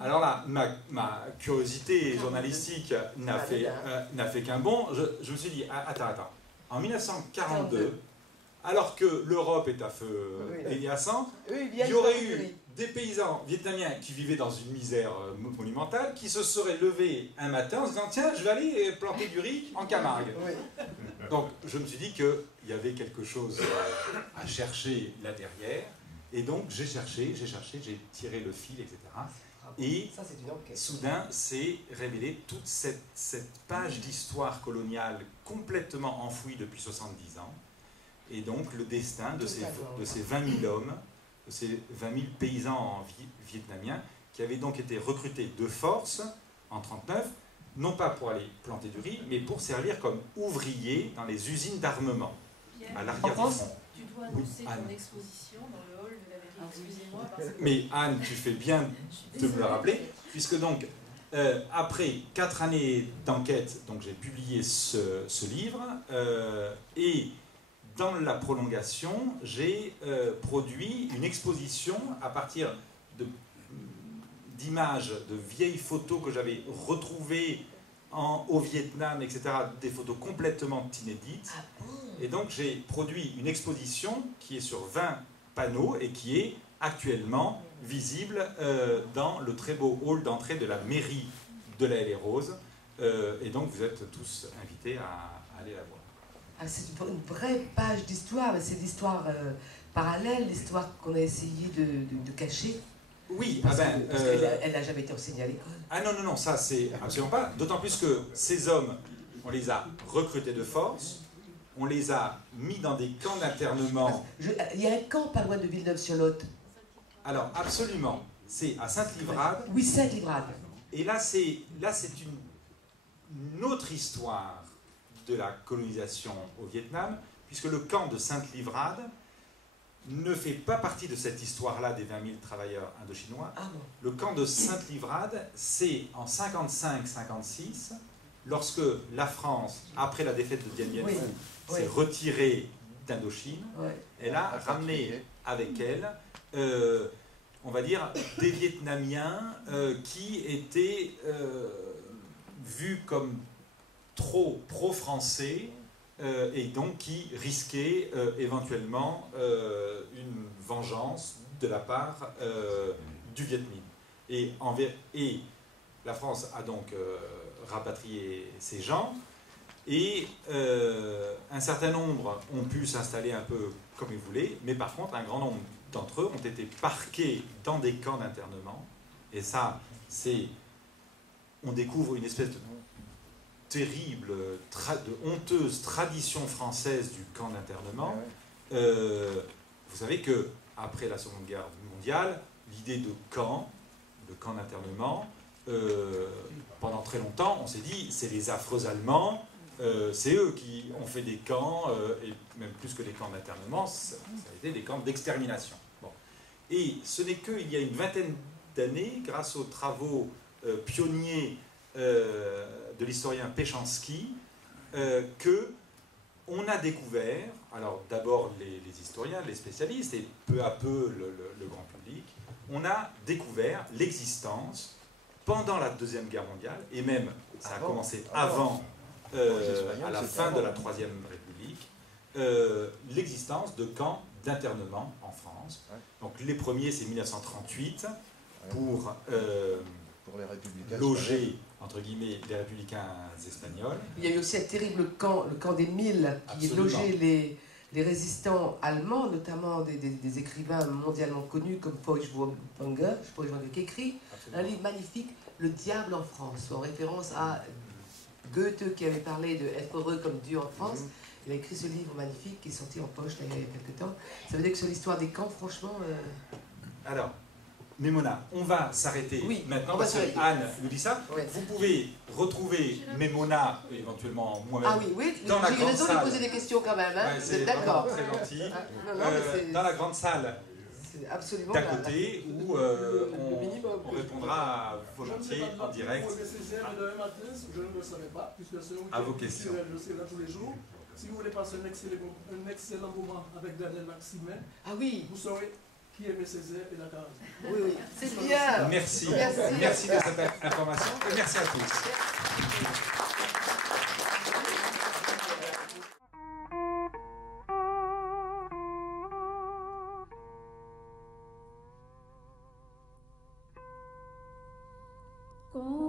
Alors là, ma curiosité journalistique n'a fait qu'un bond. Je me suis dit, attends, en 1942, alors que l'Europe est à feu et à sang, il y aurait eu des paysans vietnamiens qui vivaient dans une misère monumentale, qui se seraient levés un matin en se disant, tiens, je vais aller planter du riz en Camargue. Donc je me suis dit qu'il y avait quelque chose à chercher là derrière. Et donc j'ai cherché, j'ai tiré le fil, etc. Et soudain s'est révélée toute cette page d'histoire coloniale complètement enfouie depuis 70 ans. Et donc le destin de ces 20 000 hommes, de ces 20 000 paysans vietnamiens, qui avaient donc été recrutés de force en 1939, non pas pour aller planter du riz, mais pour servir comme ouvriers dans les usines d'armement, à l'arrière du front. Tu dois annoncer ton exposition dans le hall de la mairie. Excusez-moi. Mais Anne, tu fais bien de me le rappeler, puisque donc, après 4 années d'enquête, donc j'ai publié ce livre, et dans la prolongation, j'ai produit une exposition à partir d'images, de vieilles photos que j'avais retrouvées au Vietnam, etc., des photos complètement inédites. Et donc j'ai produit une exposition qui est sur 20 panneaux et qui est actuellement visible dans le très beau hall d'entrée de la mairie de la Haie-les-Roses. Et donc vous êtes tous invités à aller la voir. C'est une vraie page d'histoire, mais c'est l'histoire parallèle, l'histoire qu'on a essayé de cacher. Oui, parce qu'elle n'a jamais été enseignée à l'école. Ah non, ça c'est absolument pas. D'autant plus que ces hommes, on les a recrutés de force, on les a mis dans des camps d'internement. Il y a un camp pas loin de Villeneuve-sur-Lot. Alors absolument, c'est à Sainte-Livrade. Oui, Sainte-Livrade. Et là c'est une autre histoire de la colonisation au Vietnam, puisque le camp de Sainte-Livrade, ne fait pas partie de cette histoire-là des 20 000 travailleurs indochinois. Ah bon. Le camp de Sainte-Livrade, c'est en 55-56, lorsque la France, après la défaite de Dien Bien Phu, s'est retirée d'Indochine. Elle a ramené avec elle, on va dire, des Vietnamiens qui étaient vus comme trop pro-français et donc qui risquaient éventuellement une vengeance de la part du Viet Minh. Et la France a donc rapatrié ces gens, et un certain nombre ont pu s'installer un peu comme ils voulaient, mais par contre un grand nombre d'entre eux ont été parqués dans des camps d'internement, et ça, on découvre une espèce de terrible, de honteuse tradition française du camp d'internement. Vous savez que après la Seconde Guerre mondiale, l'idée de camp d'internement, pendant très longtemps, on s'est dit c'est les affreux Allemands, c'est eux qui ont fait des camps, et même plus que des camps d'internement, ça a été des camps d'extermination. Bon. Et ce n'est qu'il y a une vingtaine d'années, grâce aux travaux pionniers de l'historien Péchanski, qu'on a découvert, alors d'abord les historiens, les spécialistes, et peu à peu le grand public, on a découvert l'existence, pendant la Deuxième Guerre mondiale, et même ça a commencé avant, à la fin de la Troisième République, l'existence de camps d'internement en France. Donc les premiers, c'est 1938, pour les républicains loger, entre guillemets, les républicains espagnols. Il y a eu aussi un terrible camp, le camp des Milles, qui logeait les résistants allemands, notamment des écrivains mondialement connus comme Feuchtwanger, qui écrit un livre magnifique, Le diable en France, en référence à Goethe qui avait parlé de être heureux comme Dieu en France. Il a écrit ce livre magnifique qui est sorti en poche il y a quelques temps. Ça veut dire que sur l'histoire des camps, franchement... Alors, Mémona, on va s'arrêter maintenant parce que Anne nous dit ça. Ouais. Vous pouvez retrouver Mémona, éventuellement moi-même, dans la grande salle. J'ai raison de poser des questions quand même, hein. C'est d'accord. Très gentil. Dans la grande salle d'à côté, où on répondra volontiers en direct à vos questions. Si vous voulez passer un excellent moment avec Daniel Maximin, vous saurez qui aimait Césaire et la case. Oui, c'est bien. Merci de cette information et merci à tous. Con